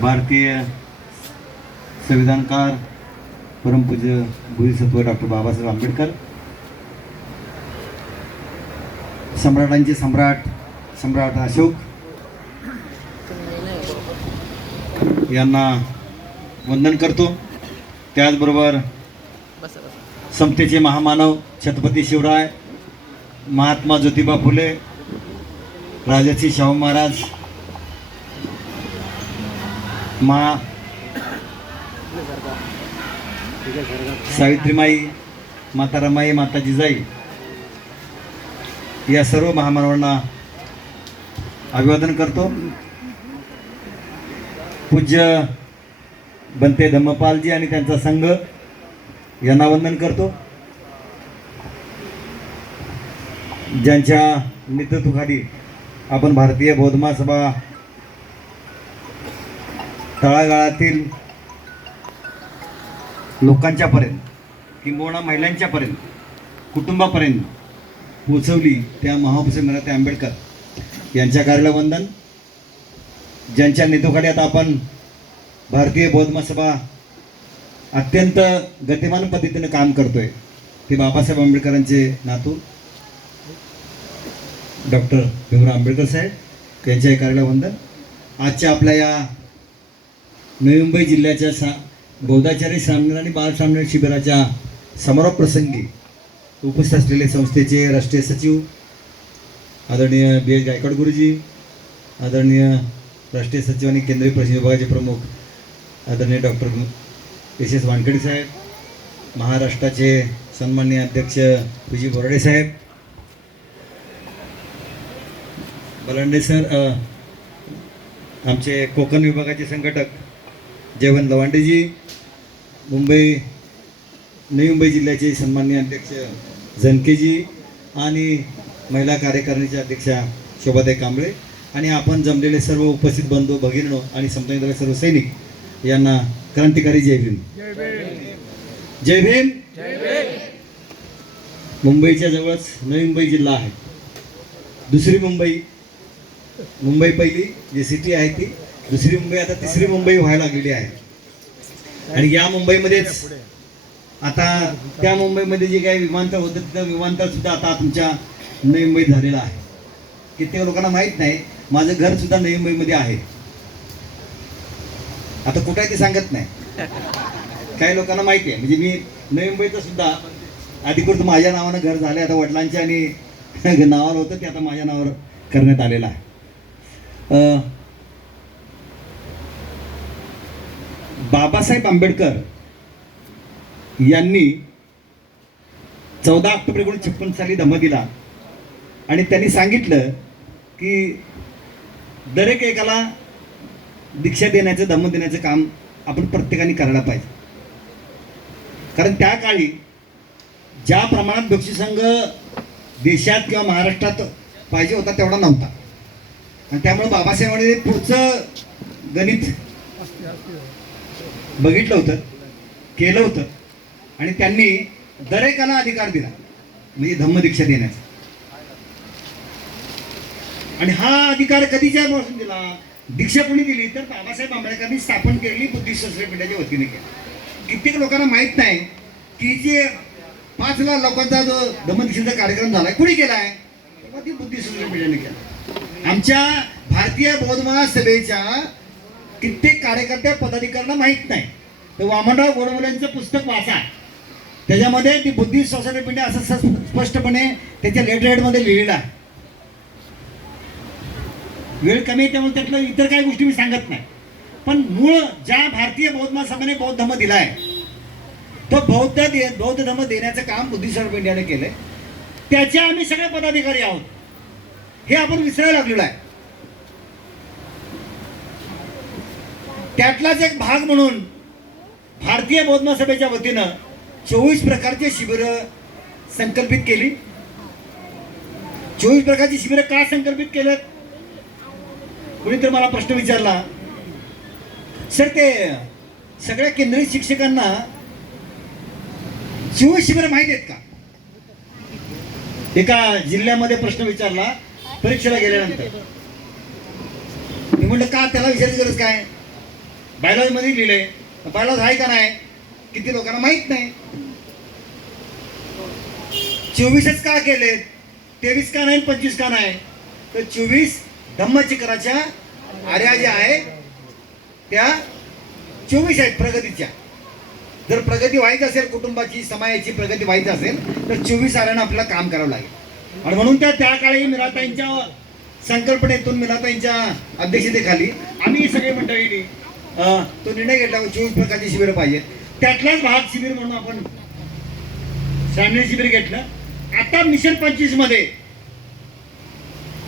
भारतीय संविधानकार परमपूज्य बोधिसत्व डॉक्टर बाबासाहेब आंबेडकर, सम्राटांचे सम्राट सम्राट अशोक यांना वंदन करतो. त्याचबरोबर समतेचे महामानव छत्रपती शिवराय, महात्मा ज्योतिबा फुले, राजर्षी शाहू महाराज, सावित्रीमाई, माता रमाई, माता जिजाई या सर्व महामानवांना अभिवादन करतो. पूज्य बनते धम्मपालजी आणि त्यांचा संघ यांना वंदन करतो. ज्यांच्या नेतृत्वाखाली आपण भारतीय बौद्ध महासभा तळागाळातील लोकांच्या पर्यंत किंबहुना महिलांच्या पर्यंत कुटुंबापर्यंत पोचवली, त्या महापुरुष मराठे आंबेडकर यांच्या कार्याला वंदन. ज्यांच्या नेतृत्वाखाली आता आपण भारतीय बौद्ध महासभा अत्यंत गतिमान पद्धतीने काम करतोय, ते बाबासाहेब आंबेडकरांचे नातू डॉक्टर भीमराव आंबेडकर साहेब यांच्या कार्याला वंदन. आजच्या आपल्या या नवी मुंबई जिल्ह्याच्या बौद्धाचार्य श्रामणेर आणि बाल श्रामणेर शिबिराच्या समारोप प्रसंगी उपस्थित असलेले संस्थेचे राष्ट्रीय सचिव आदरणीय बी एस गायकवाड गुरुजी, आदरणीय राष्ट्रीय सचिव आणि केंद्रीय प्रशासन विभागाचे प्रमुख आदरणीय डॉक्टर एस एस वानखेडे साहेब, महाराष्ट्राचे सन्माननीय अध्यक्ष पी जी बोराडे साहेब, बलांडे सर, आमचे कोकण विभागाचे संघटक जयवंत लवांडेजी, नवी मुंबई जिल्ह्याचे सन्माननीय अध्यक्ष जनकेजी आणि महिला कार्यकारिणीच्या अध्यक्षा शोभाताई कांबळे आणि आपण जमलेले सर्व उपस्थित बंधू भगिनी आणि समता सर्व सैनिक यांना क्रांतिकारी जय भीम. जय भीम. मुंबईच्या जवळच नवी मुंबई जिल्हा आहे. दुसरी मुंबई पहिली जी सिटी आहे ती दुसरी मुंबई, आता तिसरी मुंबई व्हायला लागलेली आहे. आणि या मुंबईमध्येच आता त्या मुंबईमध्ये जे काही विमानतळ होतं तिथं विमानतळ सुद्धा आता तुमच्या नवी मुंबईत झालेलं आहे. कित्येक लोकांना माहीत नाही, माझं घर सुद्धा नवी मुंबईमध्ये आहे. आता कुठे आहे ते सांगत नाही, काही लोकांना माहिती आहे. म्हणजे मी नवी मुंबईचं सुद्धा अधिकृत माझ्या नावानं घर झालं आहे. आता वडिलांच्या आणि नावावर होतं ते आता माझ्या नावावर करण्यात आलेलं आहे. बाबासाहेब आंबेडकर यांनी 14 ऑक्टोबर 1956 साली धम्म दिला आणि त्यांनी सांगितलं की दरेक एकाला दीक्षा देण्याचं धम्म देण्याचं काम आपण प्रत्येकाने करायला पाहिजे. कारण त्या काळी ज्या प्रमाणात भिक्षू संघ देशात किंवा महाराष्ट्रात पाहिजे होता तेवढा नव्हता. आणि त्यामुळे बाबासाहेबांनी पुढचं गणित बघितलं होतं, केलं होतं आणि त्यांनी दरेकाला अधिकार दिला म्हणजे धम्मदीक्षा देण्याचा. आणि हा अधिकार कधीच्या पासून दिला? दीक्षा कोणी दिली तर बाबासाहेब आंबेडकरांनी स्थापन केलेली बुद्धिस्ट विद्यापीठाच्या वतीने केली. कित्येक लोकांना माहीत नाही की जे 5 लाख लोकांचा जो धम्मदीक्षेचा कार्यक्रम झाला कुणी केलाय? ती बुद्धिस्ट विद्यापीठाने केला. आमच्या भारतीय बौद्ध महासभेच्या कित्येक कार्यकर्त्या पदाधिकाऱ्यांना माहीत नाही. तर वामनराव गोडबोलेंचं पुस्तक वाचा, त्याच्यामध्ये ती बुद्धिस्ट सोसायटी ऑफ इंडिया असं स्पष्टपणे त्याच्या लेटर हेडमध्ये लिहिलेलं आहे. वेळ कमी आहे त्यामुळे त्यातलं इतर काही गोष्टी मी सांगत नाही. पण मूळ ज्या भारतीय बौद्ध महासभेने बौद्ध धम्म दिलाय तो बौद्ध धम्म देण्याचं काम बुद्धिस्ट सोसायटी ऑफ इंडियाने केलंय. त्याचे आम्ही सगळे पदाधिकारी आहोत हे आपण विसरायला लागलेलो आहे. त्यातलाच एक भाग म्हणून भारतीय बौद्ध महासभेच्या वतीनं 24 प्रकारचे शिबिरं संकल्पित केली. 24 प्रकारची शिबिरं का संकल्पित केलेत? कोणीतरी मला प्रश्न विचारला, सर ते सगळ्या केंद्रीय शिक्षकांना 24 शिबिरं माहिती आहेत का? एका जिल्ह्यामध्ये प्रश्न विचारला परीक्षेला गेल्यानंतर. मी म्हटलं का, त्याला विचारायची गरज काय? बायलॉज मध्ये लिहिलंय, बायलॉज आहे का नाही किती लोकांना माहित नाही. 24च का केले, 23 का नाही, 25 का नाही? तर 24 धम्मचक्राच्या आर्या ज्या आहेत त्या 24 आहेत प्रगतीच्या. जर प्रगती व्हायची असेल, कुटुंबाची समाजाची प्रगती व्हायची असेल तर 24 आऱ्यानं आपल्याला काम करावं लागेल. आणि म्हणून त्या काळी मीराताईंच्या संकल्पनेतून, मीराताईंच्या अध्यक्षतेखाली आम्ही सगळे मंडळींनी तो निर्णय घेतला 24 प्रकारची शिबिरं पाहिजेत. त्यातलाच भाग शिबिर म्हणून आपण 96 शिबिर घेतलं. आता मिशन 25 मध्ये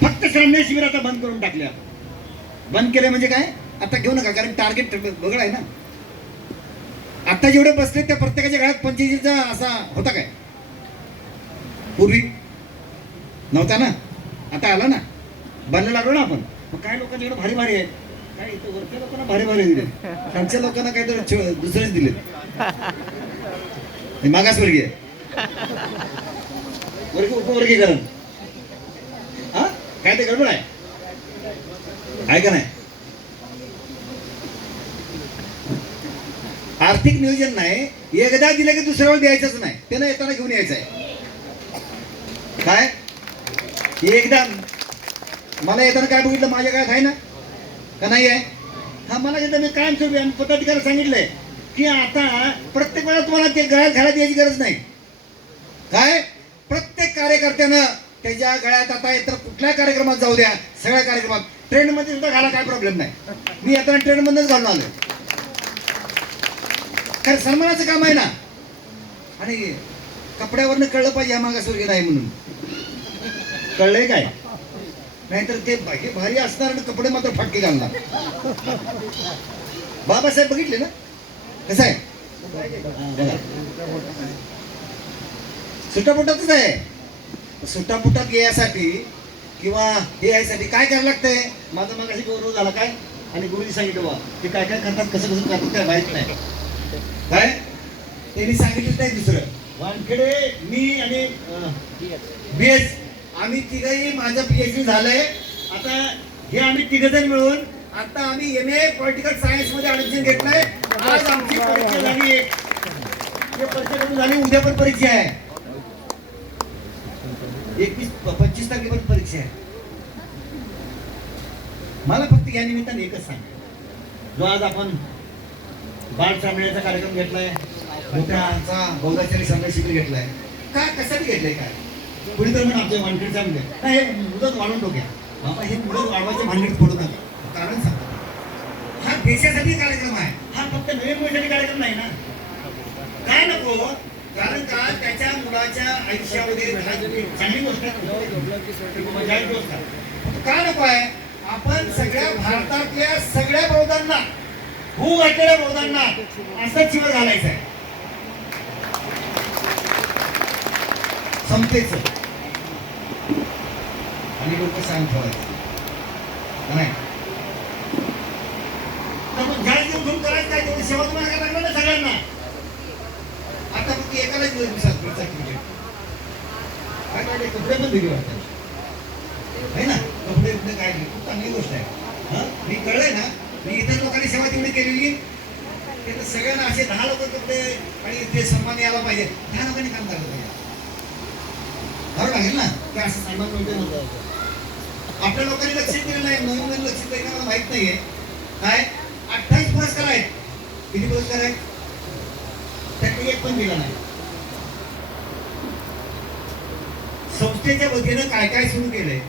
फक्त 96 शिबिर आता बंद करून टाकले. बंद केले म्हणजे काय, आता घेऊ नका, कारण टार्गेट बघड आहे ना. आता जेवढे बसले त्या प्रत्येकाच्या घरात 25चा असा होता काय, पूर्वी नव्हता ना, आता आला ना, बनला लागलो ना आपण. मग काय लोकांच्या इकडे भारी भारी आहेत, काय इथं वरच्या लोकांना भारी भारी दिले, खालच्या लोकांना काहीतरी दुसरेच दिले, मागासवर्गीय उपवर्गीकरण. हा काय ते गडबड आहे का नाही? आर्थिक नियोजन नाही, एकदा दिलं की दुसऱ्या वेळी द्यायचंच नाही, त्यानं येताना घेऊन यायचं आहे. काय एकदा मला येताना काय बघितलं, माझ्या काय आहे ना का नाही आहे? हा मला येतं, मी कायम स्वरूपी पदाधिकारी सांगितलंय की आता प्रत्येक वेळा तुम्हाला ते गळ्यात घालायला द्यायची गरज नाही. काय प्रत्येक कार्यकर्त्यानं त्याच्या गळ्यात, आता तर कुठल्याही कार्यक्रमात जाऊ द्या, सगळ्या कार्यक्रमात ट्रेनमध्ये सुद्धा घाला, काय प्रॉब्लेम नाही. मी येताना ट्रेनमध्येच घालून आलोय, कारण सन्मानाचं काम आहे ना. आणि कपड्यावरनं कळलं पाहिजे हा मागासवर्गीय नाही म्हणून. कळलंय काय? नाहीतर ते भारी असणार आणि कपडे मात्र फाटके घालणार. बाबासाहेब बघितले ना कसं आहे, सुटापुटातच आहे. सुटापुटात यासाठी किंवा हे यासाठी काय करायला लागतंय? माझा मागाशी गौरव झाला काय, आणि गुरुजी सांगितलं बा ते काय काय करतात, कसं कसं करतात काय माहित नाही. काय त्यांनी सांगितलं नाही. दुसरं वानखेडे, मी आणि बीएस, आम्ही तिघही, माझं PhD झालंय. आता हे आम्ही तिघजण मिळून आता आम्ही MA पॉलिटिकल सायन्स मध्ये ऍडमिशन घेतलंय. आज आमची परीक्षा झाली, परीक्षा झाली, उद्या पण परीक्षा आहे, 21-25 तारखेपर्यंत परीक्षा आहे. मला फक्त या निमित्ताने एकच सांग, जो आज आपण बाळ सांभाळण्याचा कार्यक्रम घेतलाय, मोठ्याचा बहुदाचारी संघ शिबिर घेतलाय, का कशासाठी घेतलंय? काय पुढे तर म्हणून आमच्या वानखेड सांगले नाही, हे मुदत वाढवून टाकूया बाबा, हे मुदत वाढवायच्या भानगडीत पडू नका. कारण सांगतो, हा देशासाठी कार्यक्रम आहे, हा फक्त नवीन मुलीसाठी कार्यक्रम नाही ना. काय नको, कारण का त्याच्या मुलाच्या आयुष्यामध्ये चांगली गोष्ट का नको आहे. आपण सगळ्या भारतातल्या सगळ्या बौद्धांना, भू घातलेल्या बौद्धांना असंच शिवर घालायचं आहे, समतेच. आणि लोक शांत ठेवायचं नाही. जास्त घेऊन करायचं काय, तेवढी सेवा तुम्हाला करायला लागणार ना सगळ्यांना. आता फक्त एकालाच दिवसात काय काय कपडे पण दिले वाटतात आहे ना, कपडे कुठे काय खूप चांगली गोष्ट आहे. मी कळलंय ना, मी इतर लोकांनी सेवा तेवढी केलेली, ते तर सगळ्यांना असे 10 लोक कपडे आणि ते सन्मान यायला पाहिजे, 10 लोकांनी काम करायला पाहिजे. बरोबर लागेल ना, ते असं सन्मान मिळते नव्हतं. आपल्या लोकांनी लक्ष दिलं नाही, नवीन लक्ष दिलं मला माहित नाहीये. काय 28 पुरस्कार आहेत, किती पुरस्कार आहेत? त्यातली एक पण दिला नाही. संस्थेच्या वतीनं काय काय सुरू केलंय,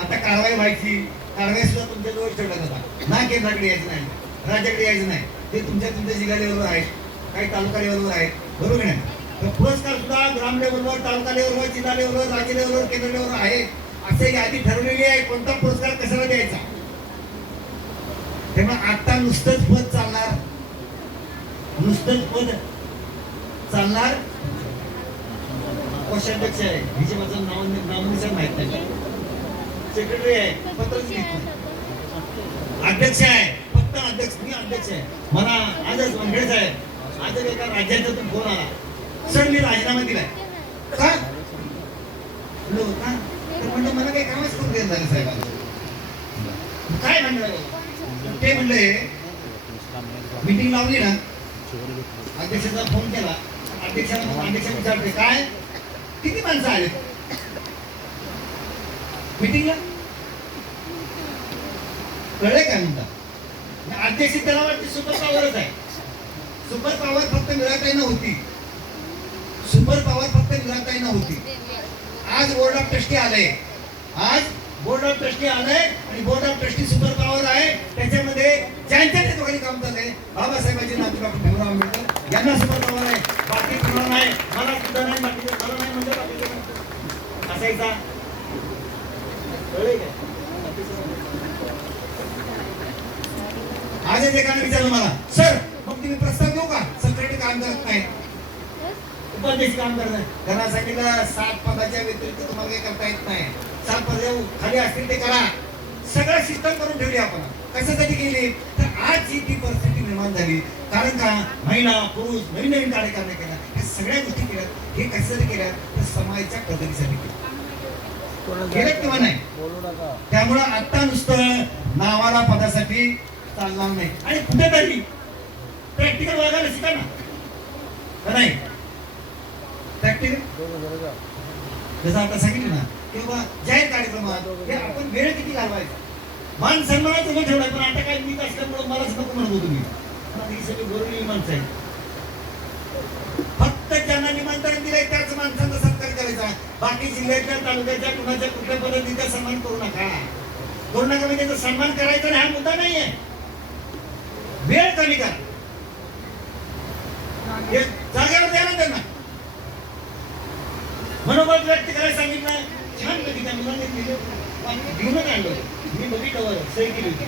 आता कारवाई व्हायची, कारवाई सुद्धा तुमच्या जवळ ठेवण्यात होता ना, केंद्राकडे यायचं नाही, राज्याकडे यायचं नाही, ते तुमच्या जिल्हा लेवलवर आहेत, काही तालुका लेवलवर आहेत, बरोबर नाही. तर पुरस्कार सुद्धा ग्राम लेवलवर, तालुका लेवलवर, जिल्हा लेवलवर, राज्य लेवलवर, केंद्र लेवलवर आहे. असे यादी ठरवलेली आहे कोणता पुरस्कार कशाला द्यायचा. तेव्हा आता नुसतंच पद चालणार, नुसतंच पद चालणार. कोषाध्यक्ष आहे, हिचे माझं नामनिशाण माहित नाही, सेक्रेटरी आहे, पत्रच घेत नाही, अध्यक्ष आहे, फक्त अध्यक्ष, मी अध्यक्ष आहे. मला आजच वानखेडे साहेब, आजच एका राज्याचा फोन आला, सर मी राजीनामा दिलाय. का म्हणलं मला काही कामच करून देत झालं साहेबांचं. काय म्हणलं ते म्हणले मीटिंग लावली ना, अध्यक्षाचा फोन केला, अध्यक्ष विचारते काय किती माणसं आले मीटिंगला, कळले काय म्हणता. अध्यक्ष त्याला वाटते सुपर पॉवरच आहे. सुपर पॉवर फक्त मिळताही नव्हती, सुपर पॉवर फक्त मिळताही नव्हती. आज बोर्ड ऑफ ट्रस्टी आलंय, आज बोर्ड ऑफ ट्रस्टी आलंय आणि board of trustee super power आहे. त्याच्यामध्ये ज्यांच्या नेतृत्वाखाली काम चाललंय बाबासाहेबांचे नातू डॉक्टर भीमराव आंबेडकर यांना सुपर पॉवर आहे. बाकी कुणाला नाही, मला सुद्धा नाही, बाकी मला नाही म्हणजे बाकी असायचा. आज एकाने विचारलं मला, सर मग तुम्ही प्रस्ताव देऊ का, सेक्रेटरी काम करत नाही, उपाध्यक्ष काम करत नाही. त्यांना सांगितलं 7 पदाच्या व्यतिरिक्त तुम्हाला काही करता येत नाही. 7 पदे खाली असतील ते करा. सगळं सिस्टम करून ठेवली आपण. कशासाठी केली तर आज जी ती परिस्थिती निर्माण झाली. कारण का महिला पुरुष नवीन नवीन कार्यक्रम केला, या सगळ्या गोष्टी केल्या. हे कशासाठी केल्या तर समाजाच्या प्रगतीसाठी केलं किंवा नाही. त्यामुळं आता नुसतं नावाला पदासाठी चालणार नाही. आणि कुठेतरी प्रॅक्टिकल वागायला शिका ना, नाही प्रॅक्टिकल. जसं आता सांगितलं ना किंवा जाहीर कार्यक्रमात हे आपण वेळ किती घालवायचा, मान सन्मानाचं न ठेवलाय. पण आता काय मी असल्यामुळं मलाच नको म्हणत होतो मी. ही सगळी गौरवनीय माणसं आहे. फक्त ज्यांना निमंत्रण दिलंय त्याच माणसांचा सत्कार करायचा. बाकी जिल्ह्यातल्या तालुक्याच्या कुणाच्या कुठल्या पद्धतीचा सन्मान करू नका. करू नका म्हणजे त्याचा सन्मान करायचा हा मुद्दा नाहीये. वेळ कमी करा, जागेवर द्या ना त्यांना. मनोबल व्यक्त करायला सांगितलं, छान कधी त्या मुलांनी घेऊनच आणलं. मी बघितलं सही केली होती.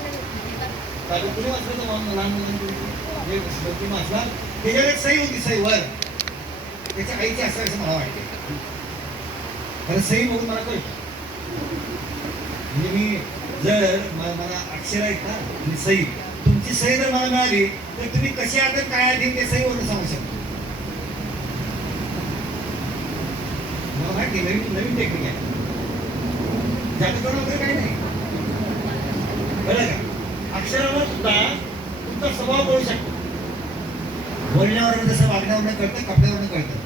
कुणी वाचलं तर लहान मुलांनी वाचला, त्याच्यावर एक सही होती. सहीवर त्याच्या आईची असं मला वाटते. खरं सही बघून मला कळतं. म्हणजे मी जर मला अक्षर आहेत ना आणि सही, तुमची सही जर मला मिळाली तर तुम्ही कशी आता काय आधी ते सहीवरून सांगू शकता. मला माहिती नवीन नवीन टेक्निक आहे. जादूटोणा वगैरे काही नाही, कळलं का. अक्षरावर सुद्धा तुमचा स्वभाव कळू शकतो. बोलण्यावर जसं वागण्यावरनं कळतं, कपड्यावरनं कळतं.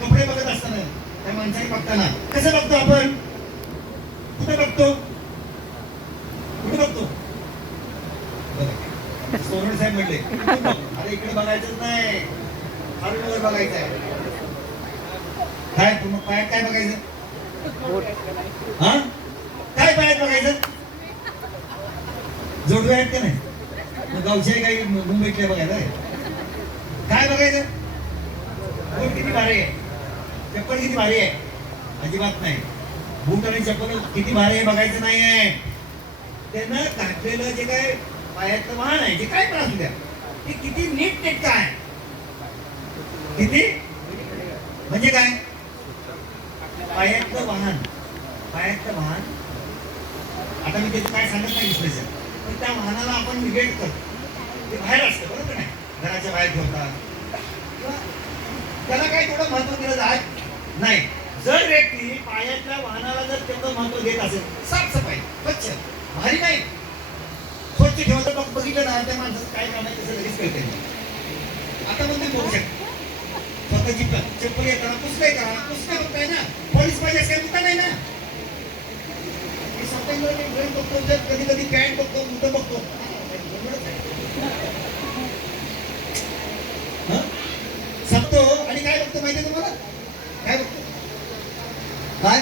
कपडे बघत असताना त्या माणसाने बघताना कसं बघतो आपण, कुठे बघतो, कुठे बघतो. सोनवणे साहेब म्हणले अरे इकडे बघायचंच नाही, खालून बघायचं आहे. काय मग पायात काय बघायचं, हा काय पायात बघायचं, जोडवे आहेत का नाही. मग गावचे काही मुंबईतले बघायला काय बघायचं. बूट किती भारी आहे, चप्पल किती भारी आहे, अजिबात नाही. बूट आणि चप्पल किती भारी आहे बघायचं नाहीये. त्यानं घातलेलं जे काय पायातलं वाहन आहे, जे काय पण असू द्या, ते किती नीट नेटकं आहे. किती म्हणजे काय, पायातलं वाहन, पायातलं वाहन. आता मी त्याचं काय सांगत नाही विश्लेषण, पण त्या वाहनाला आपण निगेट करतो. ते बाहेर असतं बरोबर नाही, घराच्या बाहेर ठेवतात. त्याला काही तेवढं महत्व दिलं जात नाही. जर व्यक्ती पायातल्या वाहनाला जर तेवढं महत्व देत असेल, साफसफाई स्वच्छ भारी नाही, स्वच्छ ठेवलं मग बघितलं ना त्या माणसाचं काय काम आहे तसं लगेच कळते. आता पण ते बोलू शकतो. स्वतःची चप्पल येताना पुसलंय का, पुसणं बघताय ना, पॉलिश पाहिजे असं मुद्दा नाही ना. बघतो, कधी कधी पॅन्ट बघतो, मुद्दा बघतो. सांगतो आणि काय बघतो माहिती आहे तुम्हाला, काय बघतो, काय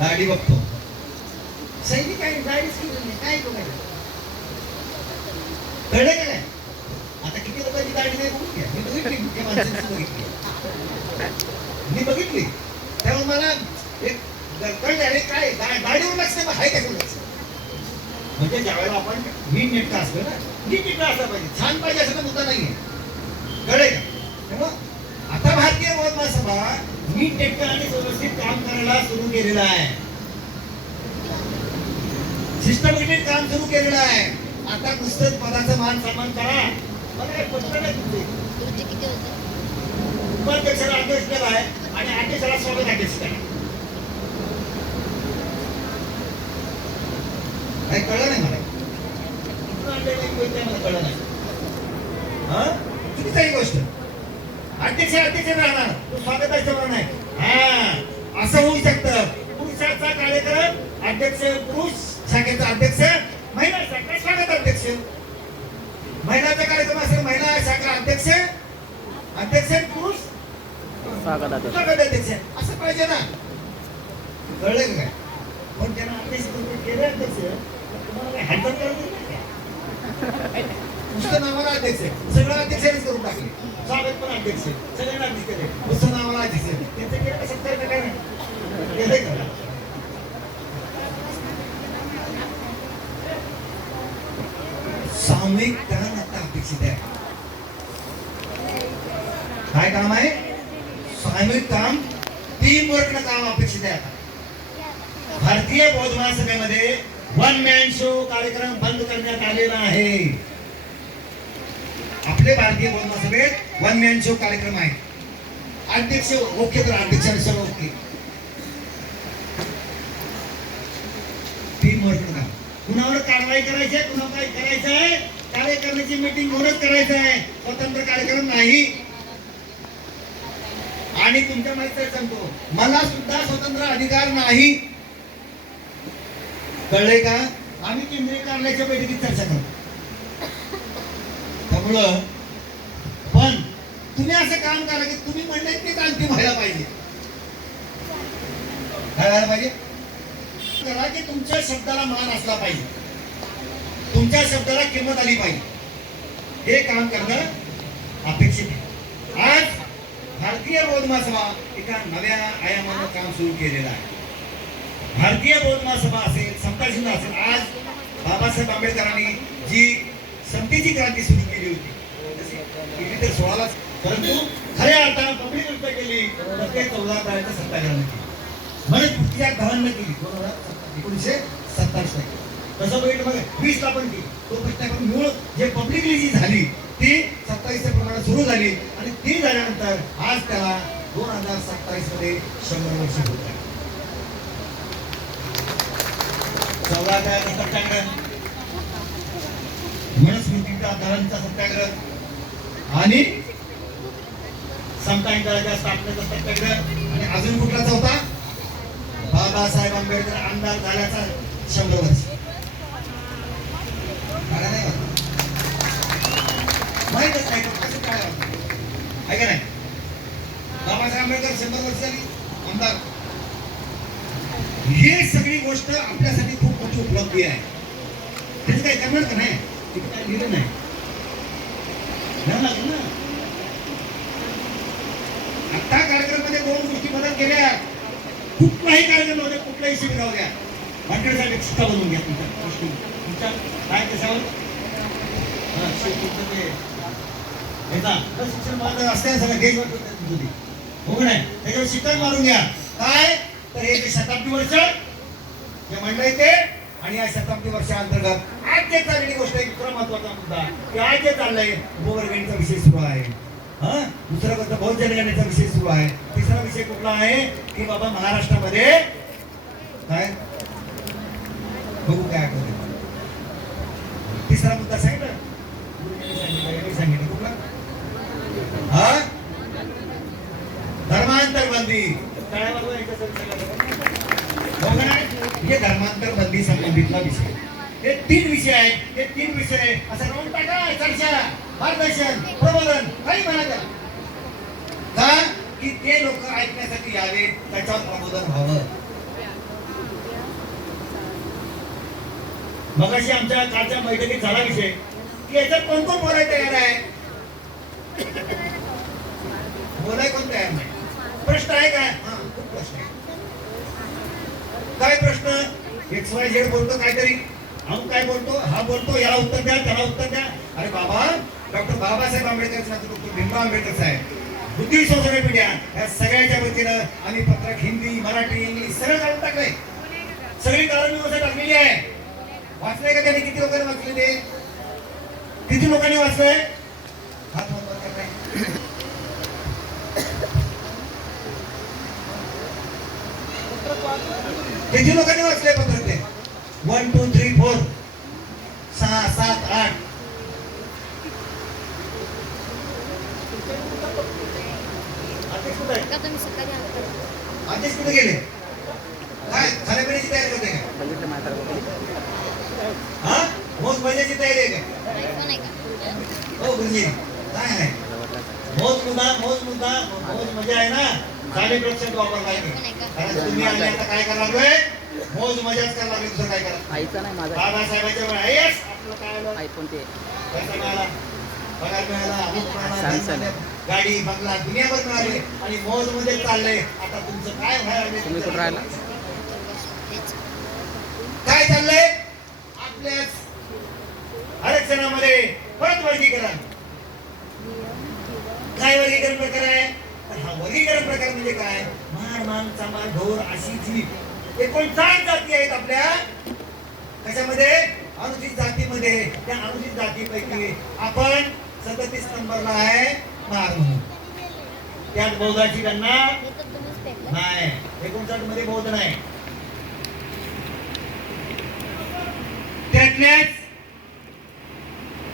गाडी बघतो. सैनिक काय गाडीच काय बघायचं, कळलं का नाही. आता किती लोकांची गाडी नाही बघून घ्या, मी बघितली माणसांची बघितली, मी बघितली. त्यामुळे मला एक कळलं अरे काय गाडीवर लक्ष नाही, हाय काय लक्ष. म्हणजे ज्यावेळेला आपण नीट नेटकं असलं ना, नीट नेटकं असलं पाहिजे, छान पाहिजे असं मुद्दा नाहीये. कळलं का. त्यामुळं आता भारतीय महासभा नीट नेटकं आणि व्यवस्थित काम करायला सुरू केलेलं आहे. सिस्टमॅटिक काम सुरू केलेलं आहे. आता नुसतंच पदाचा मान सन्मान करा, मला काय पत्र नाही तुमचे. उपाध्यक्षाला आदेश दिला आहे आणि अध्यक्षाला स्वागत आदेश करा. काही कळलं नाही मला. कुठून आणलेलं आहे कोणत्या मला कळलं नाही. हा चुकीची आहे गोष्ट. अध्यक्ष राहणार, तो स्वागताचं नाही. हा असं होऊ शकतं. पुरुषाचा कार्यक्रम अध्यक्ष पुरुष शाखेचा अध्यक्ष, महिला शाखा स्वागत अध्यक्ष. महिलाचा कार्यक्रम असेल महिला शाखा अध्यक्ष, अध्यक्ष पुरुष स्वागत अध्यक्ष, असं पाहिजे ना. कळलं का काय? पण त्यांना अध्यक्ष केले अध्यक्ष, तुम्हाला काय हॅन्डल करायचं नाही का? नुसतं नावाला अध्यक्ष, सगळं अध्यक्षानेच करून टाकले. स्वागत पण अध्यक्ष, सगळ्यांना अध्यक्ष केले, नुसतं नावाला अध्यक्ष. त्यांचं केलं कसं काय नाही केलंय का? सामूहिक काम आता अपेक्षित आहे. काय काम आहे? सामूहिक काम, टीम वर्क काम अपेक्षित आहे आता. भारतीय बौद्ध महासभेमध्ये वन मॅन शो कार्यक्रम बंद करण्यात आलेला आहे. आपले भारतीय बौद्ध महासभेत वन मॅन शो कार्यक्रम आहे. अध्यक्ष ओके तर अध्यक्षाने सर्व ओके. टीम वर्क काम. कुणावर कारवाई करायची आहे, कुणावर काय करायचं आहे, कार्यकर्त्याची मीटिंग होऊनच करायचं आहे. स्वतंत्र कार्यक्रम नाही. आणि तुमच्या माहिती सांगतो, मला सुद्धा स्वतंत्र अधिकार नाही. कळलंय का? आम्ही केंद्रीय कार्यालयाच्या बैठकीत चर्चा करतो. त्यामुळं पण तुम्ही असं काम करा की तुम्ही म्हणले तेच अंतिम व्हायला पाहिजे. काय व्हायला पाहिजे? करा की तुमच्या शब्दाला मान असला पाहिजे, तुमच्या शब्दाला किंमत आली पाहिजे. हे काम करणं अपेक्षित आहे. आज भारतीय बौद्ध महासभा एका नव्या आयामानं काम सुरू केलेलं आहे. भारतीय बौद्ध महासभा असेल, समता शिंदे असेल, आज बाबासाहेब आंबेडकरांनी जी समतेची क्रांती सुरू केली होती, केली तर 16ला, परंतु खऱ्या अर्थानं पब्लिक युद्ध केली तर ते 14 तारखेला सत्याग्रह केली. म्हणजे पुढच्या गव्हर्नमेंट केली 1927 ला. तसं बघितलं बघा 20 ला पण केली. तो प्रश्न मूळ जे पब्लिकली जी झाली ती 27 प्रमाणे सुरू झाली आणि ती झाल्यानंतर आज त्याला 2027 मध्ये 100 वर्ष होत आहे. 14 तारखेचा सत्याग्रह, मनुस्मृतीचा आधारांचा सत्याग्रह आणि समता इंडियाच्या स्थापनेचा सत्याग्रह आणि अजून कुठला चौथा? बाबासाहेब आंबेडकर आमदार झाल्याचा 100 वर्ष. माहितच नाही कसं काय आहे का नाही? बाबासाहेब आंबेडकर 100 वर्ष झाली आमदार. ही सगळी गोष्ट आपल्यासाठी खूप मोठी उपलब्धी आहे. त्याचं काही करणार का नाही? तिथे काही लिहिलं नाही लागेल ना. आता कार्यक्रमामध्ये 2 गोष्टी बदल केल्या. कुठलाही कार्यक्रम होते, कुठलाही शिबिर राहू द्या, हॉटेलसाठी एक शिक्का बनवून घ्या तुमच्या गोष्टी. तुमच्या काय त्याच्यावर शिक्षण मार्ग असते सगळं देश हो नाही, त्याच्यावर शिक्षण मारून घ्या. काय तर हे जे शताब्दी वर्ष जे म्हणलंय ते, आणि या शताब्दी वर्षाअंतर्गत आज जे चाललेली गोष्ट आहे, दुसरा महत्वाचा मुद्दा की आज जे चाललंय गोवर्गणीचा विषय सुरू आहे. दुसरा गोष्ट बौद्ध जनगणनेचा विषय सुरू आहे. तिसरा विषय कुठला आहे की बाबा महाराष्ट्रामध्ये काय बघू काय आठवत. तिसरा मुद्दा सांगितलं कुठला? धर्मांतर बंदी. हे धर्मांतर बंदी संबंधितला विषय. हे 3 विषय आहेत. हे 3 विषय असं राहून टाका. चर्चा, मार्गदर्शन, प्रबोधन काही म्हणायचं का की ते लोक ऐकण्यासाठी यावे, त्याच्यावर प्रबोधन व्हावं. मगाशी आमच्या कालच्या बैठकीत झाला विषय की याच्यात कोण कोण बोलायला तयार आहे? बोलाय कोण तयार नाही. प्रश्न आहे काय? खूप प्रश्न आहे. काय प्रश्न? XYZ बोलतो काहीतरी, हम काय बोलतो, हा बोलतो, याला उत्तर द्या, त्याला उत्तर द्या. अरे बाबा, डॉक्टर बाबासाहेब आंबेडकर, डॉक्टर भीमराव आंबेडकर साहेब, बुद्धी सोशल मीडिया या सगळ्याच्या वतीनं आम्ही पत्रक हिंदी, मराठी, इंग्लिश सगळं काढून टाकलंय. सगळी कारण व्यवस्था टाकलेली आहे. वाचलंय का त्याने? किती लोकांनी वाचले ते? किती लोकांनी वाचलंय? हात वर करताय. किती लोकांनी वाचलंय पत्रक ते? 1 2 3 4 8. आदेश कुठे आहे? आदेश कुठे गेले? काय खाण्यापिण्याची तयारी करते का? हा मौज मजाची तयारी आहे का? हो गुरुजी काय आहे? मौज मजा आहे ना. साडे प्रेक्षक वापरला आहे कारण तुम्ही आले आता काय करायला लागलोय? मौज मजाच करायला लागली. दुसरं काय करा? आईचा नाही माझा बाबासाहेबांच्या वेळेस आपलं काय आलं? आयफोन ते पैसा मिळाला, पगार मिळाला, अमुक मिळाला, सॅमसंग. गाडी बंगला दुनियाभर मिळाले आणि मौज मध्ये चाललंय. आता तुमचं काय व्हायला? तुम्ही कुठं राहिला? काय चाललंय? आपल्याच आरक्षणामध्ये परत वर्गीकरण. काय वर्गीकरण प्रकार आहे? तर हा वर्गीकरण प्रकार म्हणजे काय? मार मान चामार ढोर अशी जी 59 जाती आहेत आपल्या कशामध्ये? अनुसूचित जातीमध्ये. त्या अनुसूचित जातीपैकी आपण 37 नंबरला आहे मार म्हणून. त्यात बौद्धाची गणना नाही. 59 मध्ये बौद्ध नाही. त्यातल्याच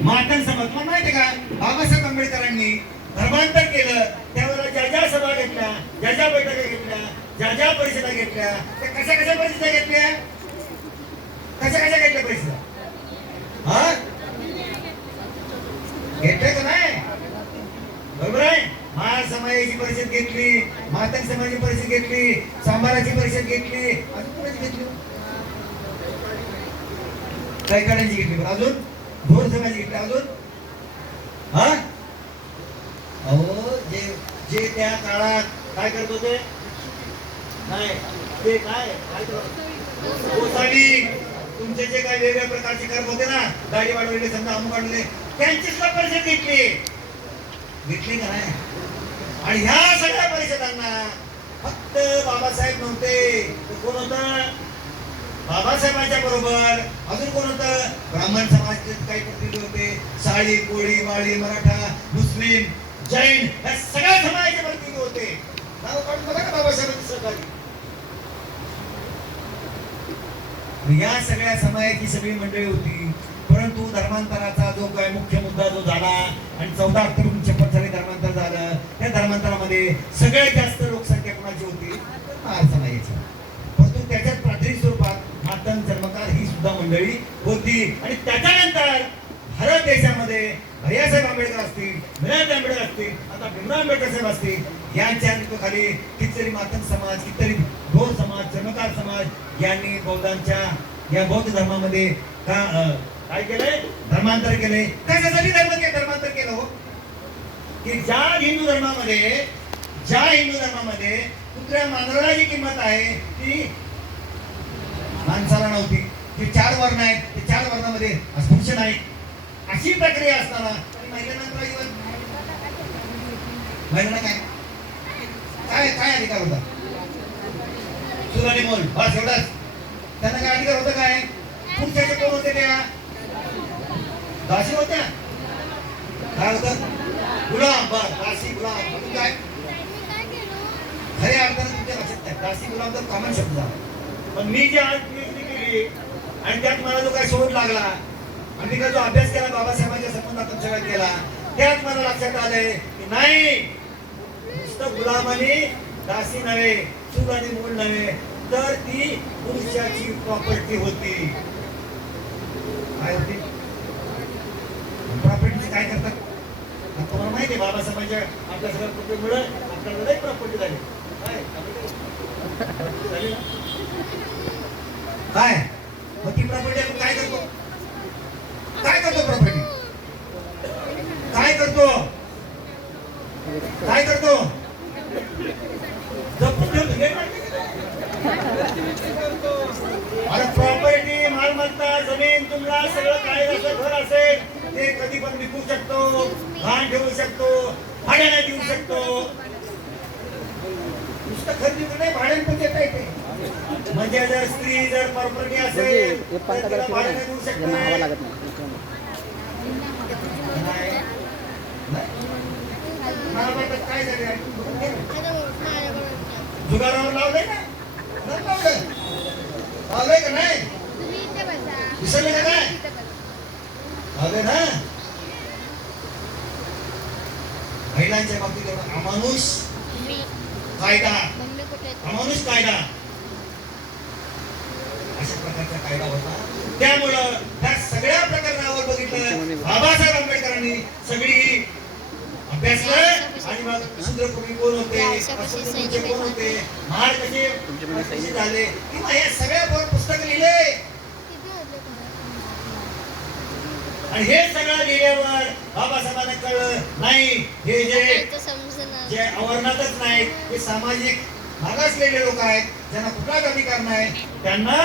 मातन समाज तुम्हाला माहिती का? बाबासाहेब आंबेडकरांनी धर्मांतर केलं त्यावेळेला ज्या ज्या सभा घेतल्या, ज्या ज्या बैठका घेतल्या, ज्या ज्या परिषदा घेतल्या, त्या कशा कशा परिषदा घेतल्या? कशा कशा घेतल्या परिषदा? हा घेतल्या का नाही? बरोबर आहे. महार समाजाची परिषद घेतली, मातंग समाजाची परिषद घेतली, सांबाराची परिषद घेतली, अजून कोणाची घेतली? कैकाड्यांची घेतली. बरं अजून भोर समाजाची घेतली. अजून हा अहो जे जे त्या काळात काय करत होते नाही ते काय काय गोसावी तुमचे जे काही वेगवेगळ्या प्रकारचे कर्म होते ना, दाढी वाढवले, समजा अमुक वाढवले, त्यांची सुद्धा परिषद घेतली का नाही? आणि ह्या सगळ्या परिषदांना फक्त बाबासाहेब नव्हते तर कोण होतं? बाबासाहेबांच्या बरोबर अजून कोण होतं? ब्राह्मण समाजाचे काही प्रतिनिधी होते. साळी, कोळी, माळी, मराठा, मुस्लिम, जैन या सगळ्या समाजाचे प्रतिनिधी होते. नाव काढून बघा ना बाबासाहेबांची सहकारी. या सगळ्या समाजाची सगळी मंडळी होती. परंतु धर्मांतराचा जो काय मुख्य मुद्दा जो झाला आणि 14 ऑक्टोबर शपथ झाली, धर्मांतर झालं. त्या धर्मांतरामध्ये सगळ्यात जास्त लोकसंख्या कोणाची होती? महार समाजाची. परंतु त्याच्यात प्राथमिक स्वरूपात मातंग चर्मकार ही सुद्धा मंडळी होती. आणि त्याच्यानंतर भारत देशामध्ये भैयासाहेब आंबेडकर असतील, विनायक आंबेडकर असतील, आता भीमराव आंबेडकर साहेब असतील, यांच्या खाली कितीतरी मातंग समाज, कितीतरी भोर समाज, चर्मकार समाज यांनी बौद्धांच्या या बौद्ध धर्मामध्ये काय केलंय? धर्मांतर केले. कशासाठी धर्मांतर केलं हो? की ज्या हिंदू धर्मामध्ये कुत्र्या मांजराला जी किंमत आहे ती माणसाला नव्हती. जे 4 वर्ण आहेत ते 4 वर्णामध्ये अस्पृश्य नाही. अशी प्रक्रिया असताना महिलांना काय काय अधिकार होता? चूल आणि मूल बस एवढंच. त्यांना काय अधिकार होतं? काय पुरुषाचे कोण होते? त्या दासी होत्या. काय होतं? गुलाम. बस दासी गुलाम. काय खऱ्या अर्थाने तुमच्या लक्षात नाही. दासी गुलाम तर कॉमन शब्द झाला. पण मी जे आज पीएचडी केली आणि त्यात मला जो काही शोध लागला आणि मी जो अभ्यास केला बाबासाहेबांच्या संबंधात सगळं केला, त्यात मला लक्षात आलंय की नाही नुसतं गुलाम आणि दासी नव्हे, चूल आणि मूल नव्हे, तर ती पुरुषाची प्रॉपर्टी होती. काय होती? प्रॉपर्टीची काय करतात तुम्हाला माहिती आहे? बाबासाहेबांच्या आपल्या सगळ्या प्रॉपर्टीमुळे आपल्याला लई प्रॉपर्टी झाली. काय मग ती प्रॉपर्टी आपण काय करतो? काय करतो प्रॉपर्टी? काय करतो? काय करतो? अरे प्रॉपर्टी, मालमत्ता, जमीन, तुमला सगळं काय असं घर असेल ते कधी पण विकू शकतो, भान ठेवू शकतो, भाड्याने देऊ शकतो. नुसतं खरेदी नाही, भाड्याने पण देता येते. म्हणजे जर स्त्री जर प्रॉपर्टी असेल तर तिला भाड्याने देऊ शकते. महाभारतात काय झाले? जुगारावर लावलंय ना? लावलंय का नाही? विसरले का काय? आले ना. महिलांच्या बाबतीत अमानुष कायदा, अमानुष कायदा अशा प्रकारचा कायदा होता. त्यामुळं त्या सगळ्या प्रकरणावर बघितलं बाबासाहेब आंबेडकरांनी सगळी अभ्यासलं आणि मग शूद्रपूर्वी कोण होते, अस्पृश्य कोण होते, महार कसे झाले किंवा हे सगळ्या पुस्तक लिहिले. आणि हे सगळं लिहिल्यावर बाबासाहेबांना कळलं नाही हे जे अवर्णातच नाहीत, हे सामाजिक मागासलेले लोक आहेत, ज्यांना कुठलाच अधिकार नाही, त्यांना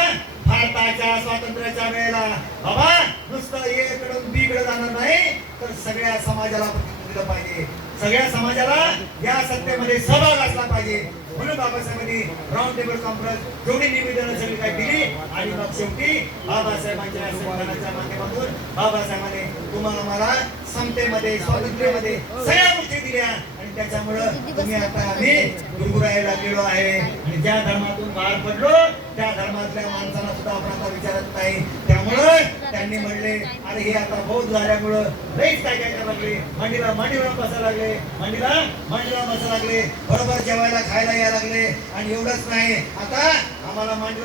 भारताच्या स्वातंत्र्याच्या वेळेला बाबा नुसतं ए कडून बी कडे जाणार नाही, तर सगळ्या समाजाला प्रतिनिधित्व दिलं पाहिजे, सगळ्या समाजाला या सत्तेमध्ये सहभाग असला पाहिजे. म्हणून बाबासाहेबांनी राऊंड टेबल कॉन्फरन्स जेवढी निवेदनं सगळी काही दिली आणि मग शेवटी बाबासाहेबांच्या संविधानाच्या माध्यमातून बाबासाहेबांनी तुम्हाला आम्हाला समतेमध्ये स्वातंत्र्यामध्ये सगळ्या गोष्टी दिल्या आणि त्याच्यामुळं तुम्ही आता आम्ही गुरगुरायला गेलो आहे. आणि ज्या धर्मातून बाहेर पडलो त्या धर्मातल्या माणसांना सुद्धा आपण आता विचारत नाही. त्यामुळं त्यांनी म्हणले अरे हे आता बौद्ध झाल्यामुळं लईच काय काय करायला लागले, मांडीला बसायला लागले, मांडीला बसायला लागले, बरोबर जेवायला खायला यायला लागले. आणि एवढंच नाही, आता आम्हाला मांडी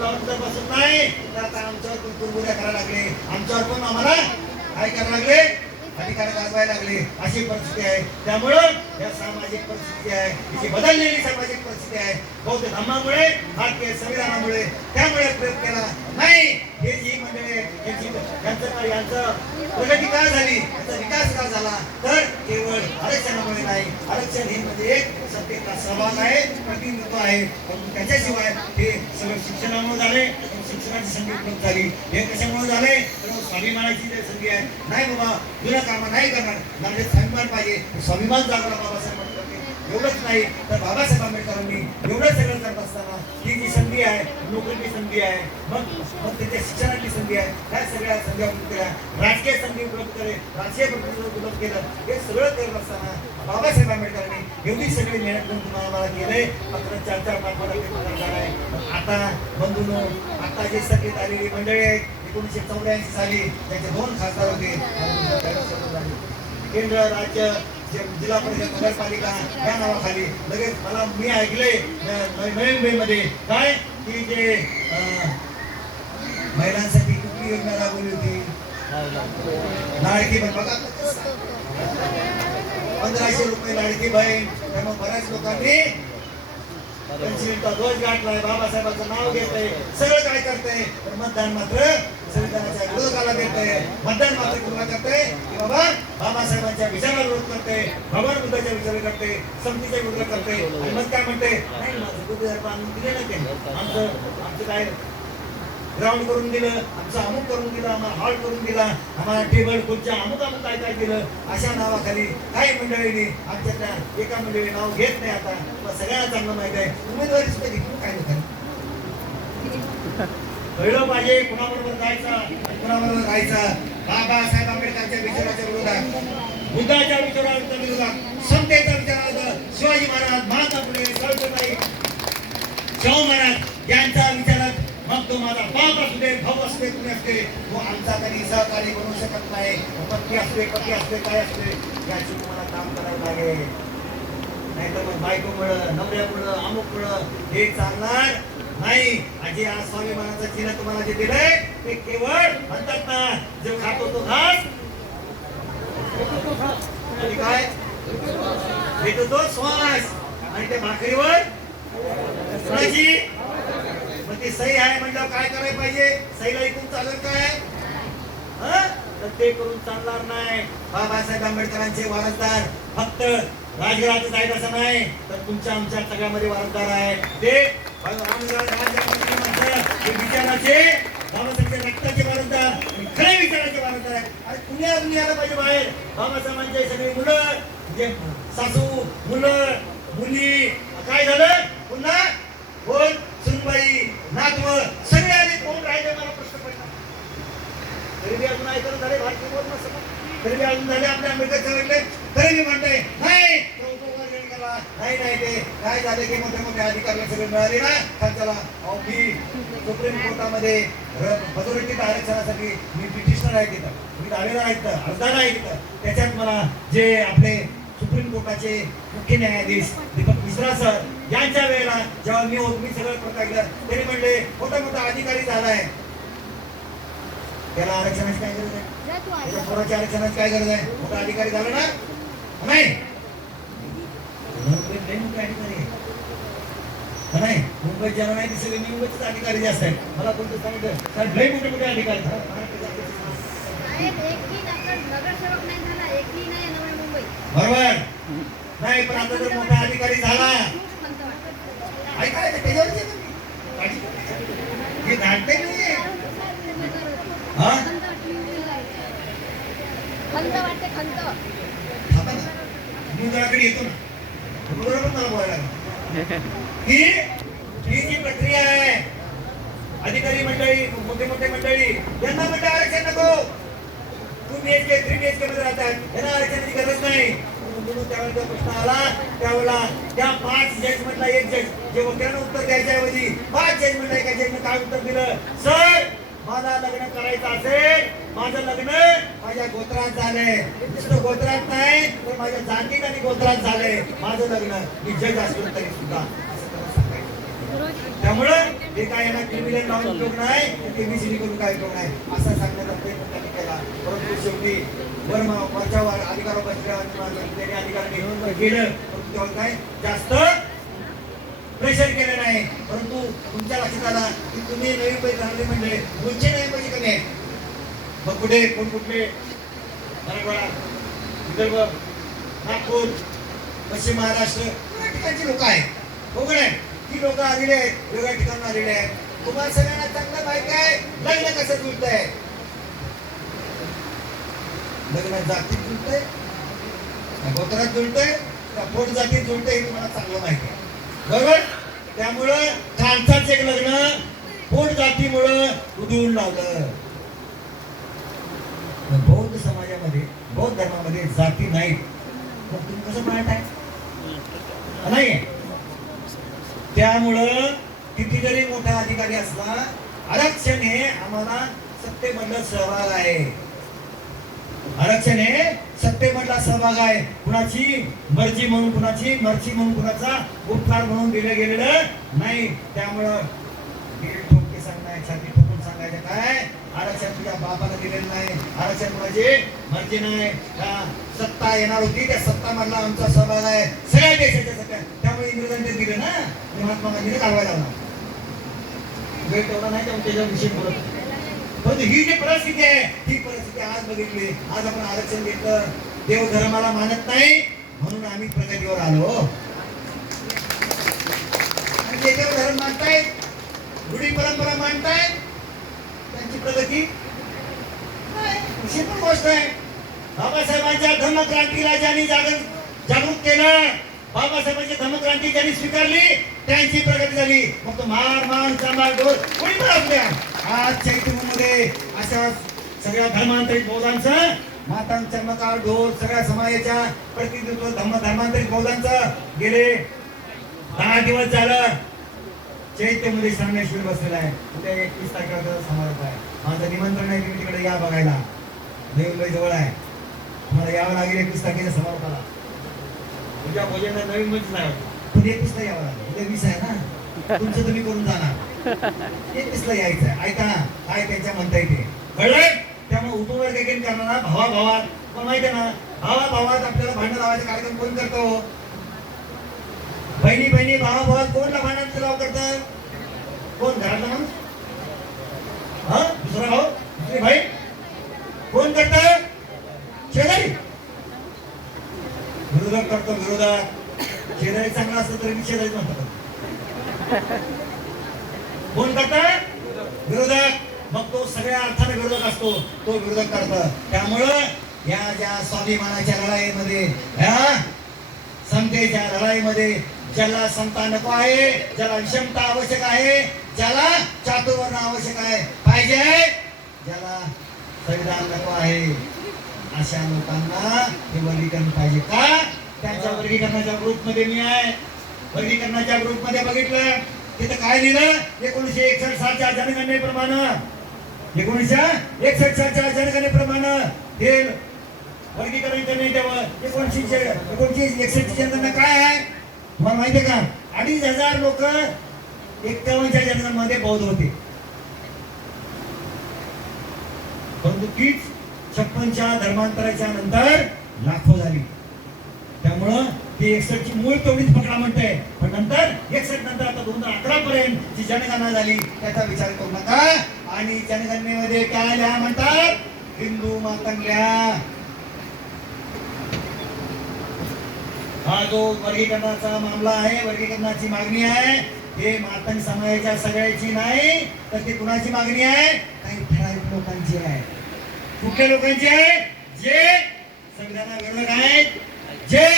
लावून बसत नाही तर आता आमच्यावर पण कुरबुऱ्या करायला लागले, आमच्यावर पण आम्हाला काय करायला लागले, अधिकार गाजवायला लागले. अशी परिस्थिती आहे. त्यामुळं या सामाजिक परिस्थिती आहे, ही बदललेली सामाजिक परिस्थिती आहे बौद्ध धर्मामुळे, भारतीय संविधानामुळे. त्यामुळे प्रयोग केला नाही. हे जी मंडळी यांचं प्रगती का झाली, यांचा विकास का झाला, तर केवळ आरक्षणामुळे नाही. आरक्षण हे म्हणजे एक सत्तेचा सहभाग आहे, प्रतिनिधित्व आहे. पण त्याच्याशिवाय हे सगळं शिक्षणामुळे झाले, शिक्षणाची संधी उपलब्ध झाली. हे कशामुळे झाले, तर स्वाभिमानाची जी संधी आहे. नाही बाबा जुनं कामं नाही करणार, म्हणजे स्वाभिमान पाहिजे, स्वाभिमान जागला बाबासाहेब आंबेडकरांनी. एवढंच नाही तर बाबासाहेब आंबेडकरांनी एवढं सगळं करत असताना ही जी संधी आहे, नोकरीची संधी आहे, मग त्याच्या शिक्षणाची संधी आहे, त्या सगळ्या संधी उपलब्ध केल्या, राजकीय संधी उपलब्ध केले, राजकीय प्रतिनिधित्व उपलब्ध केलं. हे सगळं करत असताना बाबासाहेब आंबेडकरांनी एवढी सगळी मेहनत करून तुम्हाला केले. मात्र 4-4, 5-5 आहे. आता बंधूंनो, आता जे सत्तेत आलेली मंडळी आहेत, 1984 साली त्याचे 2 खासदार होते. केंद्र, राज्य, जिल्हा परिषद, नगरपालिका या नावाखाली लगेच मी ऐकले नवी मुंबईमध्ये काय की जे महिलांसाठी कुठली योजना राबवली होती, लाडकी बहीण. बघा 1500 रुपये लाडकी बहीण. त्यामुळे बऱ्याच लोकांनी पेन्सिलचा ध्वज गाठलाय, बाबासाहेबांचं नाव घेतंय, सगळं काय करतंय, तर मतदान मात्र संविधानाच्या विरोधाला देतंय. मतदान मात्र कुणाला करतंय की बाबा बाबासाहेबांच्या विचाराला विरोध करते, भगवान बुद्धाच्या विचार करते, समतीच्या विरोध करते. आणि मग काय म्हणते, नाही माझं बुद्ध आम्ही दिले नाही, ते आमचं काय ग्राउंड करून दिलं, आमचं अमुक करून दिलं, आम्हाला हॉल करून दिला, आम्हाला टेबल खुर्च्या अमुक काय काय दिलं. अशा नावाखाली काही मंडळींनी आमच्यातल्या एका मंडळी नाव घेत नाही. आता सगळ्यांना चांगलं माहिती आहे, उमेदवारी सुद्धा घेतली काय नाही. कळलं पाहिजे कुणाबरोबर जायचं, कुणाबरोबर राहायचं. बाबासाहेब आंबेडकरांच्या विचाराच्या विरोधात, बुद्धाच्या विचाराच्या विरोधात, समतेच्या विचारात, शिवाजी महाराज, महात्मा फुले, सावित्रीबाई, शाहू महाराज यांच्या विचारात मग तो माझा बाप असू दे, भाऊ असू दे, कुणी असते, तो आमचा कधी सहकारी बनू शकत नाही. पती असते काय असते, याची तुम्हाला काम करावं लागेल. नाहीतर मग बायकोमुळं, नवऱ्यामुळं, अमुकमुळं हे चालणार नाही. आजी आज स्वाभिमानाचं चिन्ह तुम्हाला जे दिलंय ते केवळ म्हणतात ना, जो खातो तो घास आणि काय घेतो तो श्वास. आणि त्या भाकरीवर कुणाची मग ती सही आहे म्हणल्यावर काय करायला पाहिजे, सहीला ऐकून चालेल काय, तर ते करून चालणार नाही. बाबासाहेब आंबेडकरांचे वारसदार फक्त राजघरातच आहेत असं नाही, तर तुमच्या आमच्या सगळ्यामध्ये वारसदार आहे. ते विचाराचे, बाबासाहेबच्या रक्ताचे वारसदार, खरे विचाराचे वारसदार आहे. आणि पुण्या यायला पाहिजे बाहेर. बाबासाहेबांचे सगळे मुलं, जे सासू, मुलं, मुली काय झालं, पुन्हा कोण सुनबाई, नातवं सगळे आले, कोण राहिले, मला प्रश्न पडला. तरी मी अजून ऐकून झाले भारतीय बोल नसतं, तरी मी अजून झाले आपल्या आंबेडकर चळवळले, तरी मी म्हणतोय नाही, उपवर्गणीला नाही नाही ते काय झालं की मोठे मोठे अधिकाऱ्याला सगळे मिळाले ना खालच्याला मी सुप्रीम कोर्टामध्ये पदोन्नतीत आरक्षणासाठी मी पिटिशनर आहे तिथं, मी दावेदार आहे तिथं, अर्जदार आहे तिथं. त्याच्यात मला जे आपले सुप्रीम कोर्टाचे मुख्य न्यायाधीश दीपक मिश्रा सर यांच्या वेळेला जेव्हा मी सगळं ऐकलं, त्यांनी म्हणले मोठा मोठा अधिकारी झालाय, त्याला आरक्षणाची काय गरज आहे, त्याच्या पोराच्या आरक्षणाची काय गरज आहे, मोठा अधिकारी झाला ना नाही नाही मुंबईत ज्याला नाही ते सगळे मुंबईचे अधिकारी जास्त आहेत. मला कोणतं सांगितलं लय मोठे मोठे अधिकारी बरोबर नाही, पण आता जर मोठा अधिकारी झाला ऐकायला त्याच्यावरच हे घालते नाही हा मुलाकडे येतो ना बरोबर मला बोलायला ही जी प्रक्रिया आहे अधिकारी मंडळी मोठे मोठे मंडळी यांना म्हणलं आरक्षण नको, 2 BHK 3 BHK मध्ये राहतात यांना आरक्षणाची गरज नाही. त्यावेळेला प्रश्न आला त्यावेळेला त्या 5 जजमेंटला एक जज जे वकिलांना उत्तर द्यायच्या ऐवजी 5 जजमेंटला एका जजने काय उत्तर दिलं, सर माझा लग्न करायचं असेल, माझं लग्न माझ्या गोत्रात झालंय, दुसरं गोत्रात नाही तर माझ्या जातीत आणि गोत्रात झालंय माझं लग्न, मी जज असलो तरी सुद्धा. त्यामुळं ते काय यांना क्रिमिनल लावून उपयोग नाही, KBCD करून काय उपयोग नाही असा सांगण्याचा प्रयत्न त्यांनी केला. परंतु शेवटी वरच्यावर अधिकार त्यांनी अधिकाराने केलं, परंतु तेव्हा काय जास्त प्रेशर केलं नाही. परंतु तुमच्या लक्षात आला की तुम्ही नवी मुंबईत राहणारे म्हणजे दोनशे नवी मुंबईचे कमी आहेत. मग कुठे कोण कुठले मराठवाडा, विदर्भ, नागपूर, पश्चिम महाराष्ट्र या ठिकाणची लोक आहेत. कोकण आहे ती लोक आलेले आहेत, वेगळ्या ठिकाणून आलेले आहेत. तुम्हाला सगळ्यांना चांगलं माहिती आहे लग्न कसं जुळतंय, लग्न जातीत जुळतंय, गोत्रात जुळतंय, पोट जातीत जुळतंय हे तुम्हाला चांगलं माहिती आहे बरोबर. त्यामुळं खालचाच एक लग्न पोट जातीमुळं उधळून लावलं. बौद्ध समाजामध्ये बौद्ध धर्मामध्ये जाती नाहीत, मग तुम्ही कसं पाहताय नाही. त्यामुळं किती जरी मोठा अधिकारी असला आरक्षण हे आम्हाला सत्तेमधला सहभाग आहे, आरक्षण हे सत्तेमधला सहभाग आहे. कुणाची मर्जी म्हणून कुणाची मर्जी म्हणून कुणाचा उपकार म्हणून दिलं गेलेलं नाही. त्यामुळं ठोके सांगणार छाती ठोकून सांगायचं काय आरक्षण तुझ्या बापाला दिलेलं नाही, आरक्षण कुणाची मर्जी नाही. सत्ता येणार होती त्या सत्ता मधला आमचा सहभाग आहे सगळ्या देशाच्या सत्ता. त्यामुळे इंग्रजांनी दिलं ना, महात्मा गांधीने काढवायला लावला वेळ तेवढा नाही त्यामुळे त्याच्या विषयी बोलत. परंतु ही जी परिस्थिती आहे ही परिस्थिती आज बघितली. आज आपण आरक्षण घेतलं, देव धर्माला मानत नाही म्हणून आम्ही प्रगतीवर आलो. आणि जे देव धर्म मानतायत, रूढी परंपरा मानतायत, त्यांची प्रगती पण गोष्ट आहे. बाबासाहेबांच्या धर्मक्रांतीला ज्यांनी जागृत केलं, बाबासाहेबांची धर्मक्रांती ज्यांनी स्वीकारली त्यांची प्रगती झाली. फक्त मार मान सांभाळ डोर कोणी पण आपल्या आज चैतन्यमध्ये अशा सगळ्या धर्मांतरित बौद्धांचं मातां चर्मकार ढोल सगळ्या समाजाच्या प्रतिनिधित्व धर्मांतरित बौद्धांचं गेले 10 दिवस झालं चैत्यमध्ये सांगण्याशिवाय बसलेला आहे. उद्या 21 तारखेला समारोप आहे. माझं निमंत्रण आहे, तुम्ही तिकडे या बघायला. नवी मुंबई जवळ आहे, तुम्हाला यावं लागेल 21 तारखेच्या समारोपाला. उद्या भोजन नवी मुंबईच नाही, पण 21 ला यावं लागेल. उद्या 20 आहे ना, तुमचं तुम्ही करून जाणार. 21 ला यायचं आहे. ऐका काय त्यांच्या म्हणता येते कळलं. त्यामुळे उपवर्ग गेम करणार भावाभावात पण माहिती आहे ना, भावाभावात आपल्याला भांडण लावायचा कार्यक्रम कोण करतो. बहिणी बहिणी भावाभावात कोणला भांडणाचा लाव करतात, कोण घरातला माणूस, हा दुसरा भाऊ दुसरी भाई कोण करत, शेजारी विरोधक करतो. विरोधक शेजारी चांगला असतो तरी शेजारी म्हणतात. कोण करत विरोधक, मग तो सगळ्या अर्थाने विरोधक असतो, तो विरोधक करत. त्यामुळं या ज्या स्वाभिमानाच्या लढाईमध्ये समतेच्या लढाईमध्ये ज्याला समता नको आहे, ज्याला विषमता आवश्यक आहे, ज्याला चातुर्वर्ण आवश्यक आहे पाहिजे, ज्याला संविधान नको आहे अशा लोकांना हे वर्गीकरण पाहिजे. का त्यांच्या वर्गीकरणाच्या ग्रुपमध्ये मी आहे. वर्गीकरणाच्या ग्रुपमध्ये बघितलं तिथं काय लिहिलं, 1961 सालच्या जनगणनेप्रमाणे 1961 सालच्या जनगणनेप्रमाणे हे वर्गीकरण करणे. तेव्हा 1961 जनगणना काय आहे तुम्हाला माहिती आहे का? 2,500 लोक 51च्या जनगणनेमध्ये बौद्ध होते, परंतु तीच 56च्या धर्मांतराच्या नंतर लाखो झाली. त्यामुळं ती 61 ची मूळ तेवढीच पकडा म्हणते, पण नंतर 61 नंतर आता 2011 पर्यंत जी जनगणना झाली त्याचा विचार करू नका. आणि जनगणनेमध्ये काय लिहा म्हणतात, हिंदू मातंग लिहा. हा जो वर्गीकरणाचा मामला आहे, वर्गीकरणाची मागणी आहे, हे मातंग समाजाच्या सगळ्याची नाही, तर ती कुणाची मागणी आहे, काही ठराविक लोकांची आहे. कुठल्या लोकांची आहे? जे संविधानाविरोधक आहेत, जे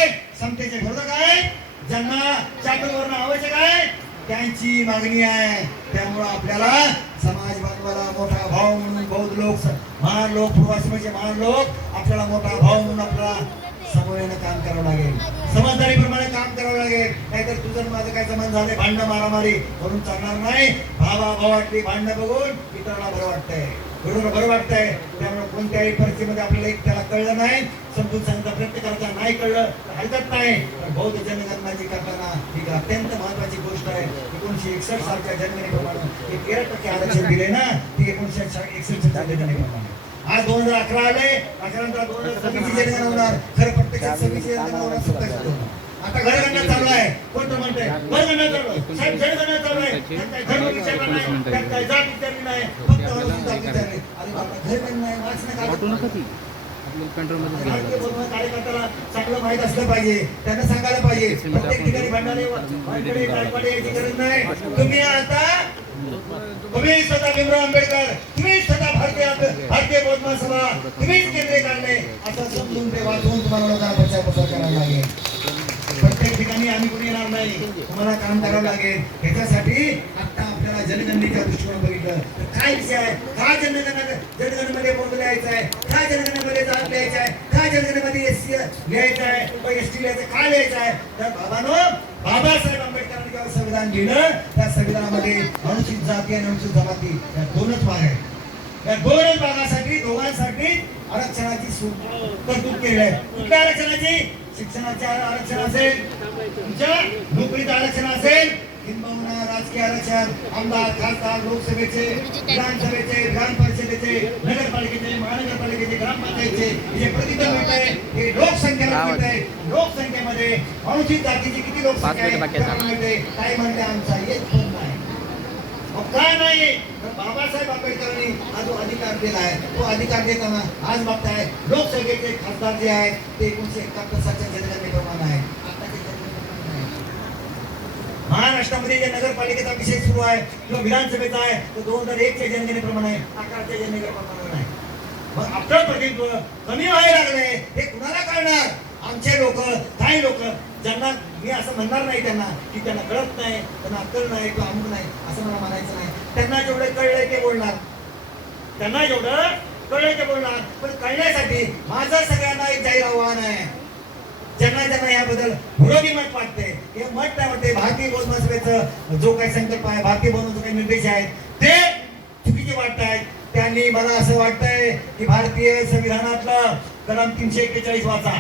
समतेचे विरोधक आहेत, ज्यांना चातुर्वर्ण आवश्यक आहे, त्यांची मागणी आहे. त्यामुळे आपल्याला समाज बांधवाला मोठा भाव म्हणून बौद्ध लोक, महान लोक, पूर्वाश्रमाचे महान लोक आपल्याला मोठा भाव म्हणून आपल्याला समोरेनं काम करावं लागेल, समजदारीप्रमाणे काम करावं लागेल. नाहीतर तुझं माझं काय संबंध झाले, भांडणं मारामारी करून चालणार नाही. भावाभावातली भांडणं बघून इतरांना बरं वाटतंय, बरं वाटतंय. त्यामुळे कोणत्याही परिस्थितीमध्ये आपल्याला एक त्याला कळलं नाही, समजून सांगता प्रयत्न करायचा, नाही कळलं तर हरकत नाही. पण बौद्ध जनगणना करताना ही अत्यंत महत्वाची गोष्ट आहे. 1961 सालच्या जनगणनेप्रमाणे 13% आरक्षण दिले ना, ती 1961 च्या जनगणनेप्रमाणे. आज 2011 आले, 11 नंतर 2026 जनगणना होणार. खरं प्रत्यक्षात 26 जनगणना होणार, 27 होणार. आता घरगणना चालू आहे, कोणतं म्हणतंय घरगणना चालू आहे, साहेब जनगणना चालू आहे, त्यात काय धर्म विचारला नाही, त्यात काय जात विचारली नाही, फक्त अनुसूचित जात विचारली. अरे बाबा, घरगणना आहे, वाचणं कार्यकर्त्याला चांगलं माहित असलं पाहिजे, त्यांना सांगायला पाहिजे. प्रत्येक ठिकाणी भांडणारे याची गरज नाही. तुम्ही स्वतः भीमराव आंबेडकर, तुम्ही स्वतः भारतीय बौद्ध महासभा, तुम्हीच केंद्रे काढले असं समजून ते वाचून तुम्हाला लोकांना प्रचार करायला लागेल. प्रत्येक ठिकाणी आम्ही कोणी येणार नाही, तुम्हाला काम करावं लागेल. त्याच्यासाठी आता आपल्याला जनगणनेच्या दृष्टीने बघितलं तर काय विषय आहे, का जनगणनेमध्ये बौद्ध लिहायचं आहे, का जनगणनेमध्ये जात लिहायचं आहे, का जनगणनेमध्ये एससी लिहायचं आहे, एसटी लिहायचं, का लिहायचं आहे. तर बाबासाहेब आंबेडकरांनी जेव्हा संविधान लिहिलं त्या संविधानामध्ये अनुसूचित जाती आणि अनुसूचित जमाती या दोनच भाग आहेत. या दोनच भागासाठी दोघांसाठी आरक्षणाची तरतूद केली आहे. कुठल्या आरक्षणाची? शिक्षणाचे आरक्षण असेल, तुमच्या नोकरीचं आरक्षण असेल, किंबहुना राजकीय आरक्षण, आमदार, खासदार, लोकसभेचे, विधानसभेचे, विधान परिषदेचे, नगरपालिकेचे, महानगरपालिकेचे, ग्रामपंचायतचे जे प्रतिनिधी मिळत आहे हे लोकसंख्येला मिळत आहे. लोकसंख्येमध्ये अनुसूचित जातीची किती लोकसंख्या आहे? काय म्हणते आमचा एक पण नाही. काय नाही, बाबासाहेब आंबेडकरांनी हा जो अधिकार दिला आहे तो अधिकार देताना आज बघताय लोकसभेचे खासदार जे आहेत ते 1971 सालच्या जनगणनेप्रमाणे आहे. महाराष्ट्रामध्ये जे नगरपालिकेचा विषय सुरू आहे किंवा विधानसभेचा आहे तो 2001 च्या जनगणनेप्रमाणे आहे, 11 च्या जनगणनेप्रमाणे नाही. मग आपलं प्रतिनिधित्व कमी व्हायला लागले हे कुणाला कळणार? आमचे लोक, काही लोक ज्यांना मी असं म्हणणार नाही त्यांना की त्यांना कळत नाही, त्यांना अक्कल नाही किंवा अमुक नाही असं मला म्हणायचं नाही. त्यांना जेवढं कळलंय ते बोलणार, त्यांना जेवढं कळलंय ते बोलणार. पण कळण्यासाठी माझं सगळ्यांना एक जाहीर आव्हान आहे. ज्यांना याबद्दल विरोधी मत वाटते, हे मत काय वाटते, भारतीय बौद्ध महासभेचं जो काही संकल्प आहे, भारतीय बौद्ध जो काही निर्देश आहेत ते चुकीचे वाटत आहेत. त्यांनी मला असं वाटतंय की भारतीय संविधानातलं कलम 341 वाचा,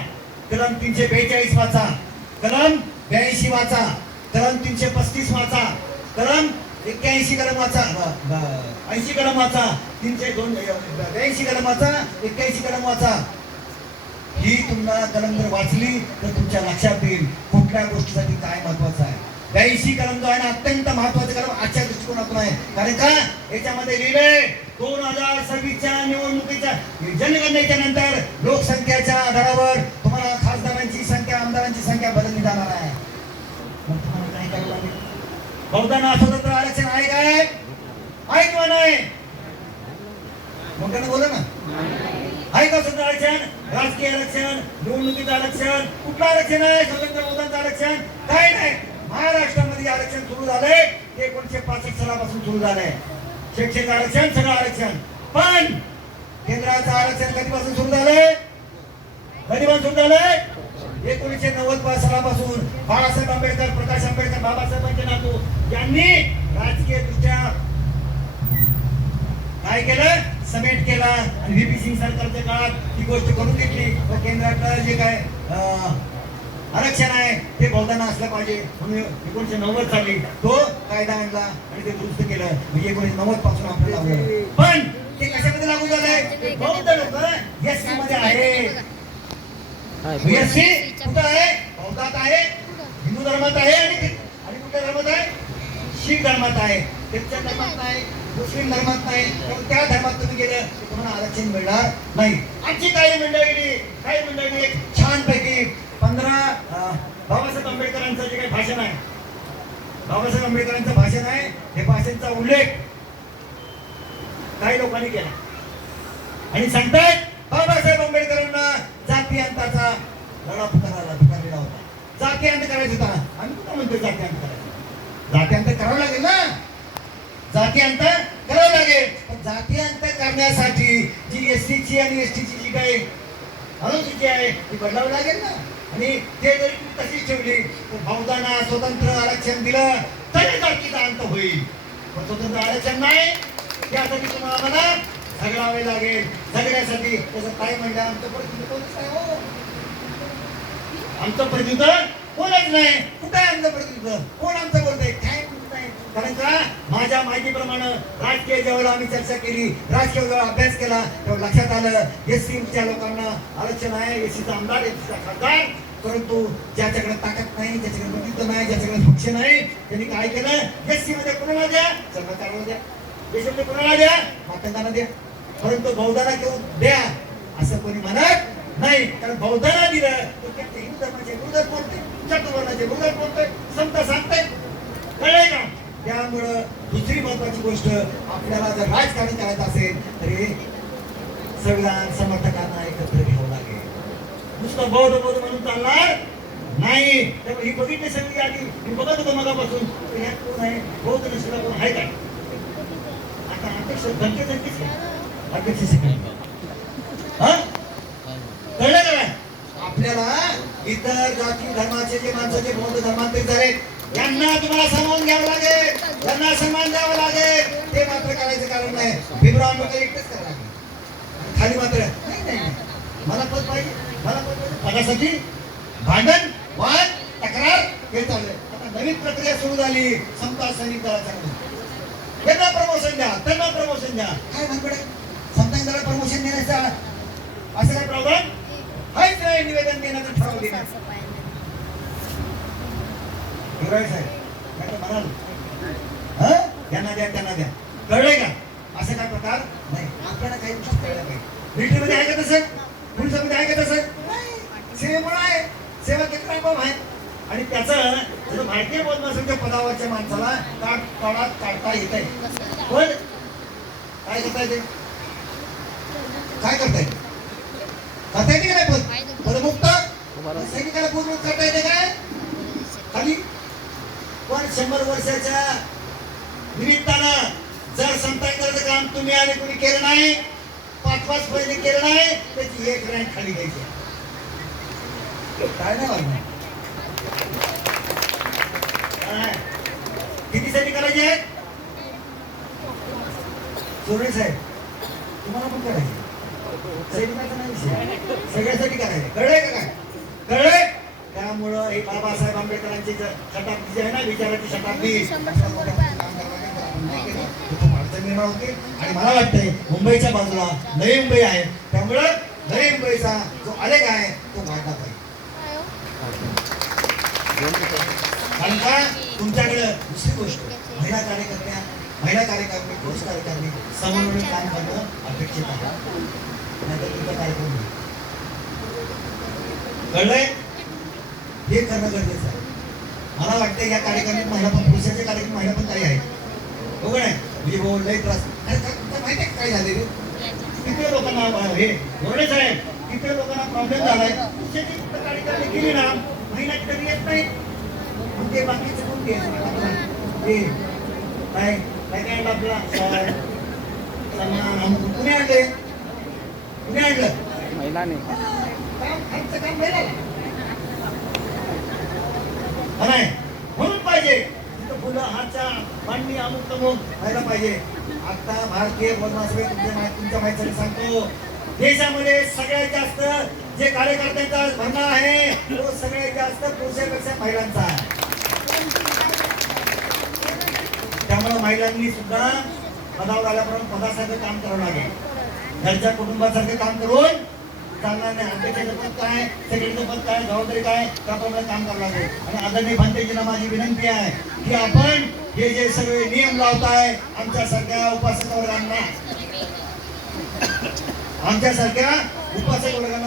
कलम 342 वाचा, कलम 82 वाचा, कलम 335 वाचा, कलम 81 कलम वाचा, 80 कलम वाचा, 382 कलम वाचा, 81 कलम वाचा. ही तुम्हाला कलम जर वाचली तर तुमच्या लक्षात येईल कुठल्या गोष्टीसाठी काय महत्वाचं आहे. 82 कलम जो आहे ना अत्यंत महत्वाचा कलम आजच्या दृष्टिकोनातून आहे. कारण का याच्यामध्ये लिहिले 2026च्या निवडणुकीच्या जनगणनेच्या नंतर लोकसंख्येच्या आधारावर तुम्हाला खासदारांची संख्या, आमदारांची संख्या बदलली जाणार आहे. मग तुम्हाला काय करावं लागेल? बौद्धांना स्वतंत्र आरक्षण आहे काय? आहे किंवा नाही? मग त्यांना बोला ना, आहे का स्वतंत्र आरक्षण? राजकीय आरक्षण, निवडणुकीचं आरक्षण, कुठलं आरक्षण आहे? स्वतंत्र बौद्धांचं आरक्षण काय नाही. महाराष्ट्रामध्ये आरक्षण सुरू झालंय ते 1965 सालापासून सुरू झालंय. शैक्षणिक आरक्षण, सगळं आरक्षण. पण केंद्राचं आरक्षण कधीपासून सुरू झालंय? कधीपासून सुरू झालंय? 1990 सालापासून बाळासाहेब आंबेडकर, प्रकाश आंबेडकर, बाबासाहेबांचे नातू यांनी राजकीय दृष्ट्या काय केलं, समेट केला आणि व्हीपी सिंग सरकारच्या काळात ही गोष्ट करून घेतली. केंद्रातलं जे काय आरक्षण आहे ते बहुतांना असलं पाहिजे म्हणून 1990 साली तो कायदा आणला आणि ते दुरुस्त केलं. म्हणजे 1990 पासून आपल्याला लागलं. पण ते कशामध्ये लागू झालंय? बौद्ध लोक एससी मध्ये आहे. एससी कुठं आहे? बौद्धात आहे, हिंदू धर्मात आहे आणि कुठल्या धर्मात आहे? शीख धर्मात आहे. ख्रिश्चन धर्मात नाही, मुस्लिम धर्मात नाही. त्या धर्मात तुम्ही गेलं तुम्हाला आरक्षण मिळणार नाही. आजची काही मंडळी एक छानपैकी 15 बाबासाहेब आंबेडकरांचं जे काही भाषण आहे, बाबासाहेब आंबेडकरांचं भाषण आहे, हे भाषणचा उल्लेख काही लोकांनी केला आणि सांगतायत बाबासाहेब आंबेडकरांना जातीअंताचा लढा पुकारलेला होता. जातीअंत करायचा होता. आम्ही कुठं म्हणतोय जातीअंत करायचा? जातीअंत करावं लागेल ना, जातीअंत करावं लागेल. पण जातीअंत करण्यासाठी जी एसटीची आणि एसटीची जी काही अनुसूची आहे ती बदलावं लागेल ना. आणि ते जरी तशीच ठेवली तर बहुतांना स्वतंत्र आरक्षण दिलं तरी जातीचा अंत होईल. पण स्वतंत्र आरक्षण नाही, त्यासाठी तुम्हाला आम्हाला झगडावे लागेल. झगड्यासाठी त्याचं काय म्हणलं, आमचं प्रतिनिधी कोणच नाही हो, आमचं प्रतिनिधी कोणच नाही. कुठं आहे आमचं प्रतिनिधी? कोण आमचं बोलतंय? काय नाही. कारण का माझ्या माहितीप्रमाणे राजकीय जेव्हा आम्ही चर्चा केली, राजकीय जेव्हा अभ्यास केला तेव्हा लक्षात आलं एससीच्या लोकांना आरक्षण आहे, एससीचा आमदार, एससीचा खासदार. परंतु ज्याच्याकडे ताकद नाही, ज्याच्याकडे प्रतिनिधी नाही, ज्याच्याकडे पक्ष नाही, त्यांनी काय केलं, एससी मध्ये कोणाला द्या, सरकारला द्या, एससीमध्ये कोणाला द्या, मातंगांना द्या. परंतु बौद्धांना घेऊन द्या असं कोणी म्हणत नाही. कारण बौद्धांना दिलं तर हिंदू धर्माचे विरोधात बोलते, चातुर्वर्णाचे विरोधात बोलतोय, संत सांगताय. कळलंय का? त्यामुळं दुसरी महत्वाची गोष्ट, आपल्याला जर राजकारण करायचं असेल तर हे संविधान समर्थकांना एकत्र घ्यावं लागेल. नुसतं बौद्ध म्हणून चालणार नाही. त्यामुळे ही बघितली सगळी आधी मी बघत होतो मगापासून ह्यात कोण आहे, बौद्ध नसलेला कोण आहे काय? आता अध्यक्ष धनकेच अध्यक्ष कळलं का? आपल्याला इतर जाती धर्माचे जे माणसं जे बौद्ध धर्मांतरित झाले यांना तुम्हाला सामावून घ्यावं लागेल, त्यांना सन्मान द्यावं लागेल. ते मात्र करायचं कारण नाही. भीमराव आंबेडकर एकटेच करायला लागले. खाली मात्र नाही, मला पद पाहिजे, मला पद पाहिजे, पदासाठी भांडण, वाद, तक्रार हे चाललंय. आता नवीन प्रक्रिया सुरू झाली, समता सैनिक दलाच्या. त्यांना प्रमोशन द्या, त्यांना प्रमोशन द्या. काय भानगड आहे? समता दलाला प्रमोशन देण्याचा असं काय प्रावधान आहेच नाही. निवेदन देण्याचं ठराव देण्याचं त्यांना द्या, त्यांना द्या. कळलंय का? असं काय प्रकार नाही. आपल्याला काही गोष्ट कळलं पाहिजे. मिलिटरीमध्ये आहे का तसं? पोलिसांमध्ये आहे का तसं? सेवेमुळे आहे, सेवा केंद्र आहे. आणि त्याचं भारतीय पद्मश्रीच्या पदावरच्या माणसाला काढता येत आहे. पण काय करता येते? काय करता येते? करता येते का नाही? पदमुक्त सैनिकाला पूर्वमुक्त करता येते काय? खाली पण 100 वर्षाच्या निमित्तानं जर संतांचं काम तुम्ही आणि कोणी केलं नाही, 5-5 पहिले केलं नाही, त्याची एक रँक खाली घ्यायची. काय नाही वाटणार? किती साठी करायचे आहेत? चोरडे साहेब तुम्हाला पण करायचे. सैनिकाचा नाही विषय, सगळ्यासाठी करायचे. कळलंय का? काय कळलंय? त्यामुळं हे बाबासाहेब आंबेडकरांची शताब्दी जी आहे ना, विचाराची शताब्दी, अडचण निर्माण होते. आणि मला वाटतंय मुंबईच्या बाजूला नवी मुंबई आहे, त्यामुळं नवी मुंबईचा जो आलेख आहे तो वाढला पाहिजे. कारण का तुमच्याकडे दुसरी गोष्ट, महिला कार्यकर्ते, पुरुष कार्यकर्ते समन्वय काम करणं अपेक्षित आहे. नाहीतर तुमचा कार्यक्रम कळलंय? हे करणं गरजेचं आहे. मला वाटतं या कार्यक्रमात महिला पण, पुरुषाच्या कार्यक्रम महिला पण काही आहे. बघू नाही म्हणजे भाऊ लई त्रास. माहिती आहे काय झाले? किती लोकांना हे एवढेच आहे, किती लोकांना प्रॉब्लेम झालाय. पुरुषाची कार्यक्रम केली ना, महिला कधी येत नाही. ते बाकीचे कोण घ्यायचे? काय काय काय आपला कुणी आणले? कुणी आणलं? महिलाने काम महिला नाही म्हणून पाहिजे तिथं फुलं हातच्या मांडणी अमुक तमुक व्हायला पाहिजे. आता भारतीय वनवासवे तुमच्या माहितीसाठी सांगतो, देशामध्ये सगळ्यात जास्त जे कार्यकर्त्यांचा भरणा आहे तो सगळ्यात जास्त पुरुषापेक्षा महिलांचा आहे. त्यामुळे महिलांनी सुद्धा पदावर आल्याप्रमाणे पदासारखं काम करावं लागेल. घरच्या कुटुंबासारखं काम करून चालणार नाही. अध्यक्षाचं पद काय, सेक्रेटरीचं पद काय, जबाबदारी काय, त्याप्रमाणे काम करावं लागेल. आणि आदरणीय भंतेजींना माझी विनंती आहे की आपण हे जे सगळे नियम लावताय आमच्यासारख्या उपासक वर्गांना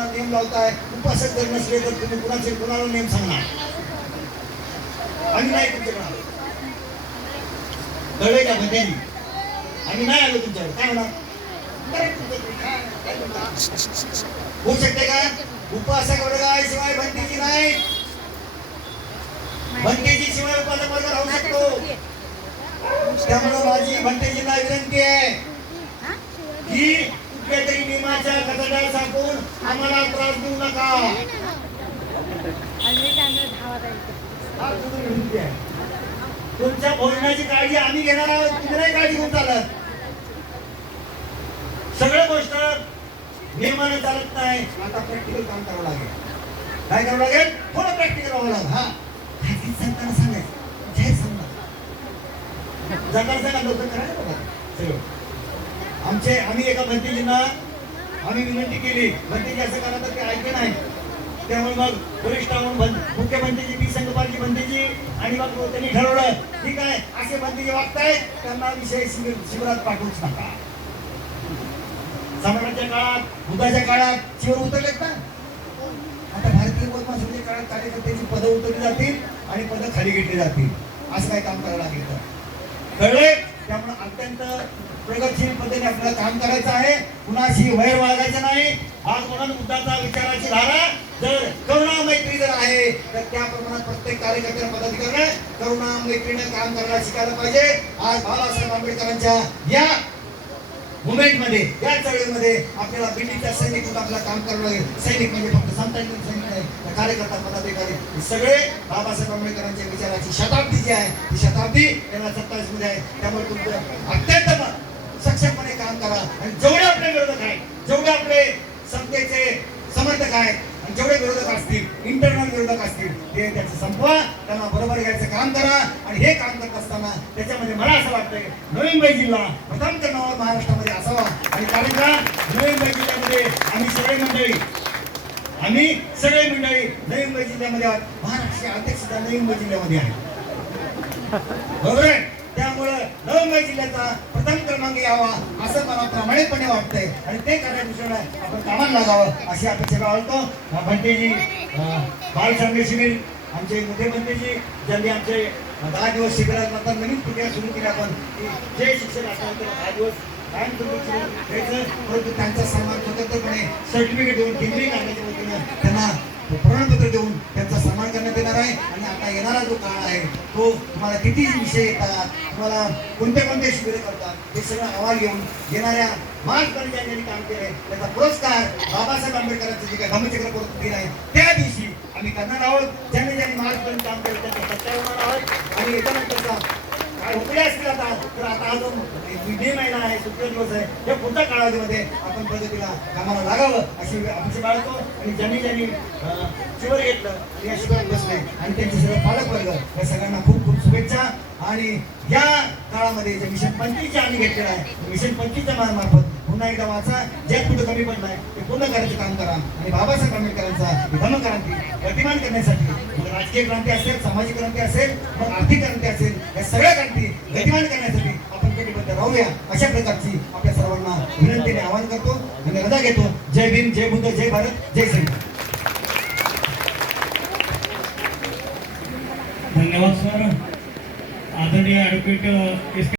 नियम लावताय. उपासक जर नसले तर तुम्ही कुणाला नियम सांगणार? आम्ही नाही तुमच्याकडे कळले का भंतेजी? आम्ही नाही आलो तुमच्याकडे, काय होणार? होऊ शकते का? उपासक वर्ग शिवाय भंतेजी नाही, भंतेजी शिवाय उपासक वर्ग राहू शकतो. त्यामुळे माझी भंतेजींना विनंती आहे की कुठल्या तरी नियमाच्या कचड्या सांगून आम्हाला त्रास देऊ नका. तुमच्या भोजनाची काळजी आम्ही घेणार आहोत, तुम्ही नाही काळजी घेऊन चालत. सगळं गोष्ट नियमाने चालत नाही. आता प्रॅक्टिकल काम करावं लागेल. काय करावं लागेल? थोडं प्रॅक्टिकल व्हावं लागेल. हा सांगताना सांगायचं जय सांगा जगाला लोक करायला बघा सगळं. आम्ही एका भंतेजींना आम्ही विनंती केली, भंतेजी असं करा तर ते ऐकले नाही. त्यामुळे मग वरिष्ठ मुख्य भंतेजी पी संघपालजी भंतेजी आणि मग त्यांनी ठरवलं ठीक आहे असे भंतेजी वागतायत त्यांना विषय शिबिरात पाठवूच नका. सम्राटच्या काळात, बुद्धाच्या काळात शिवर उतरलेत ना. आता भारतीय वनवासवेच्या काळात कार्यकर्त्यांची पदं उतरली जातील आणि पदं खाली घेतली जातील. असं काय काम करावं लागेल तर कळले. त्यामुळे अत्यंत प्रगतशील पद्धतीने आपल्याला काम करायचं आहे. कुणाशी वैर वागायचं नाही. आज म्हणून बुद्धाचा विचाराची धारा जर करुणा मैत्री जर आहे तर त्या प्रमाणात प्रत्येक कार्यकर्त्याला पदाधिकाऱ्याने करुणा मैत्रीने काम करायला शिकायला पाहिजे. आज बाबासाहेब आंबेडकरांच्या या मुवमेंट मध्ये, या चळवळीमध्ये आपल्याला दिल्लीच्या सैनिक म्हणून आपल्याला काम करावं लागेल. सैनिक म्हणजे फक्त संतांचे सैनिक नाही, कार्यकर्ता पदाधिकारी हे सगळे बाबासाहेब आंबेडकरांच्या विचाराची शताब्दी जी आहे ती शताब्दी 2027 मध्ये आहे. त्यामुळे तुमचं अत्यंत सक्षमपणे काम करा. आणि जेवढे आपले विरोधक आहेत, जेवढे आपले समतेचे समर्थक आहेत आणि जेवढे विरोधक असतील, इंटरनल विरोधक असतील ते त्याचं संपवा, त्यांना बरोबर घ्यायचं काम करा. आणि हे काम करत असताना त्याच्यामध्ये मला असं वाटतंय नवी मुंबई जिल्हा प्रथम क्रमांकावर महाराष्ट्रामध्ये असावा. आणि कारण का नवी मुंबई जिल्ह्यामध्ये आम्ही सगळे मंडळी नवी मुंबई जिल्ह्यामध्ये आहोत. महाराष्ट्र अध्यक्ष सुद्धा नवी मुंबई जिल्ह्यामध्ये आहे, बरोबर आहे. त्यामुळं नवी मुंबई जिल्ह्याचा प्रथम क्रमांक यावा असं मला प्रामाणिकपणे वाटतंय. आणि ते करण्यासाठी आपण कामाला लागावं अशी अपेक्षा बाळगतो. भंतेजी बाल चांगले शिबिर आमचे मोठे भंतेजी ज्यांनी आमचे 10 दिवस शिबिरात नवीन प्रक्रिया सुरू केली. आपण जे शिक्षक असतात 10 दिवस कायम घ्यायचं, परंतु त्यांचा सन्मान स्वतंत्रपणे सर्टिफिकेट देऊन केंद्रीय करण्याच्या वतीनं त्यांना प्रमाणपत्र देऊन त्यांचा सन्मान करण्यात येणार आहे. आणि आता येणारा जो काळ आहे तो तुम्हाला किती विषय येतात, तुम्हाला कोणते शिबिर करतात हे सगळं अहवाल घेऊन येणाऱ्या मार्चपर्यंत ज्यांनी काम केलंय त्याचा पुरस्कार बाबासाहेब आंबेडकरांचं जे काही धम्मचक्र पुरस्कार दिला आहे त्या दिवशी आम्ही करणार आहोत. ज्यांनी मार्चपर्यंत काम केलं त्यांना सत्कार होणार आहोत. आणि याच्यानंतरचा काय उकड्या असतील आता तर आता हा जो मे महिना आहे, सुट्टी दिवस आहे, या पुढच्या काळामध्ये आपण प्रगतीला कामाला लागावं अशी अपेक्षा बाळगतो. आणि ज्यांनी शिवर घेतलं आणि या शिबिरात बसले आणि त्यांचे सगळे पालक वर्ग या सगळ्यांना खूप खूप शुभेच्छा. आणि या काळामध्ये जे मिशन 25 आम्ही घेतलेलं आहे मिशन 25च्या मार्फत पुन्हा एकदा वाचा, ज्यात कुठं कमी पडलाय ते पूर्ण करायचं काम करा. आणि बाबासाहेब आंबेडकरांचा धर्मक्रांती प्रतिमान करण्यासाठी मग राजकीय क्रांती असेल, सामाजिक क्रांती असेल, मग आर्थिक क्रांती असेल, या सगळ्या क्रांती गतिमान करण्यासाठी आपण कटिबद्ध राहूया अशा प्रकारची आपल्या सर्वांना विनंतीने आवाहन करतो आणि रजा घेतो. जय भीम, जय बुद्ध, जय भारत, जय सैनिक. धन्यवाद सर. आदरणीय ॲडव्होकेट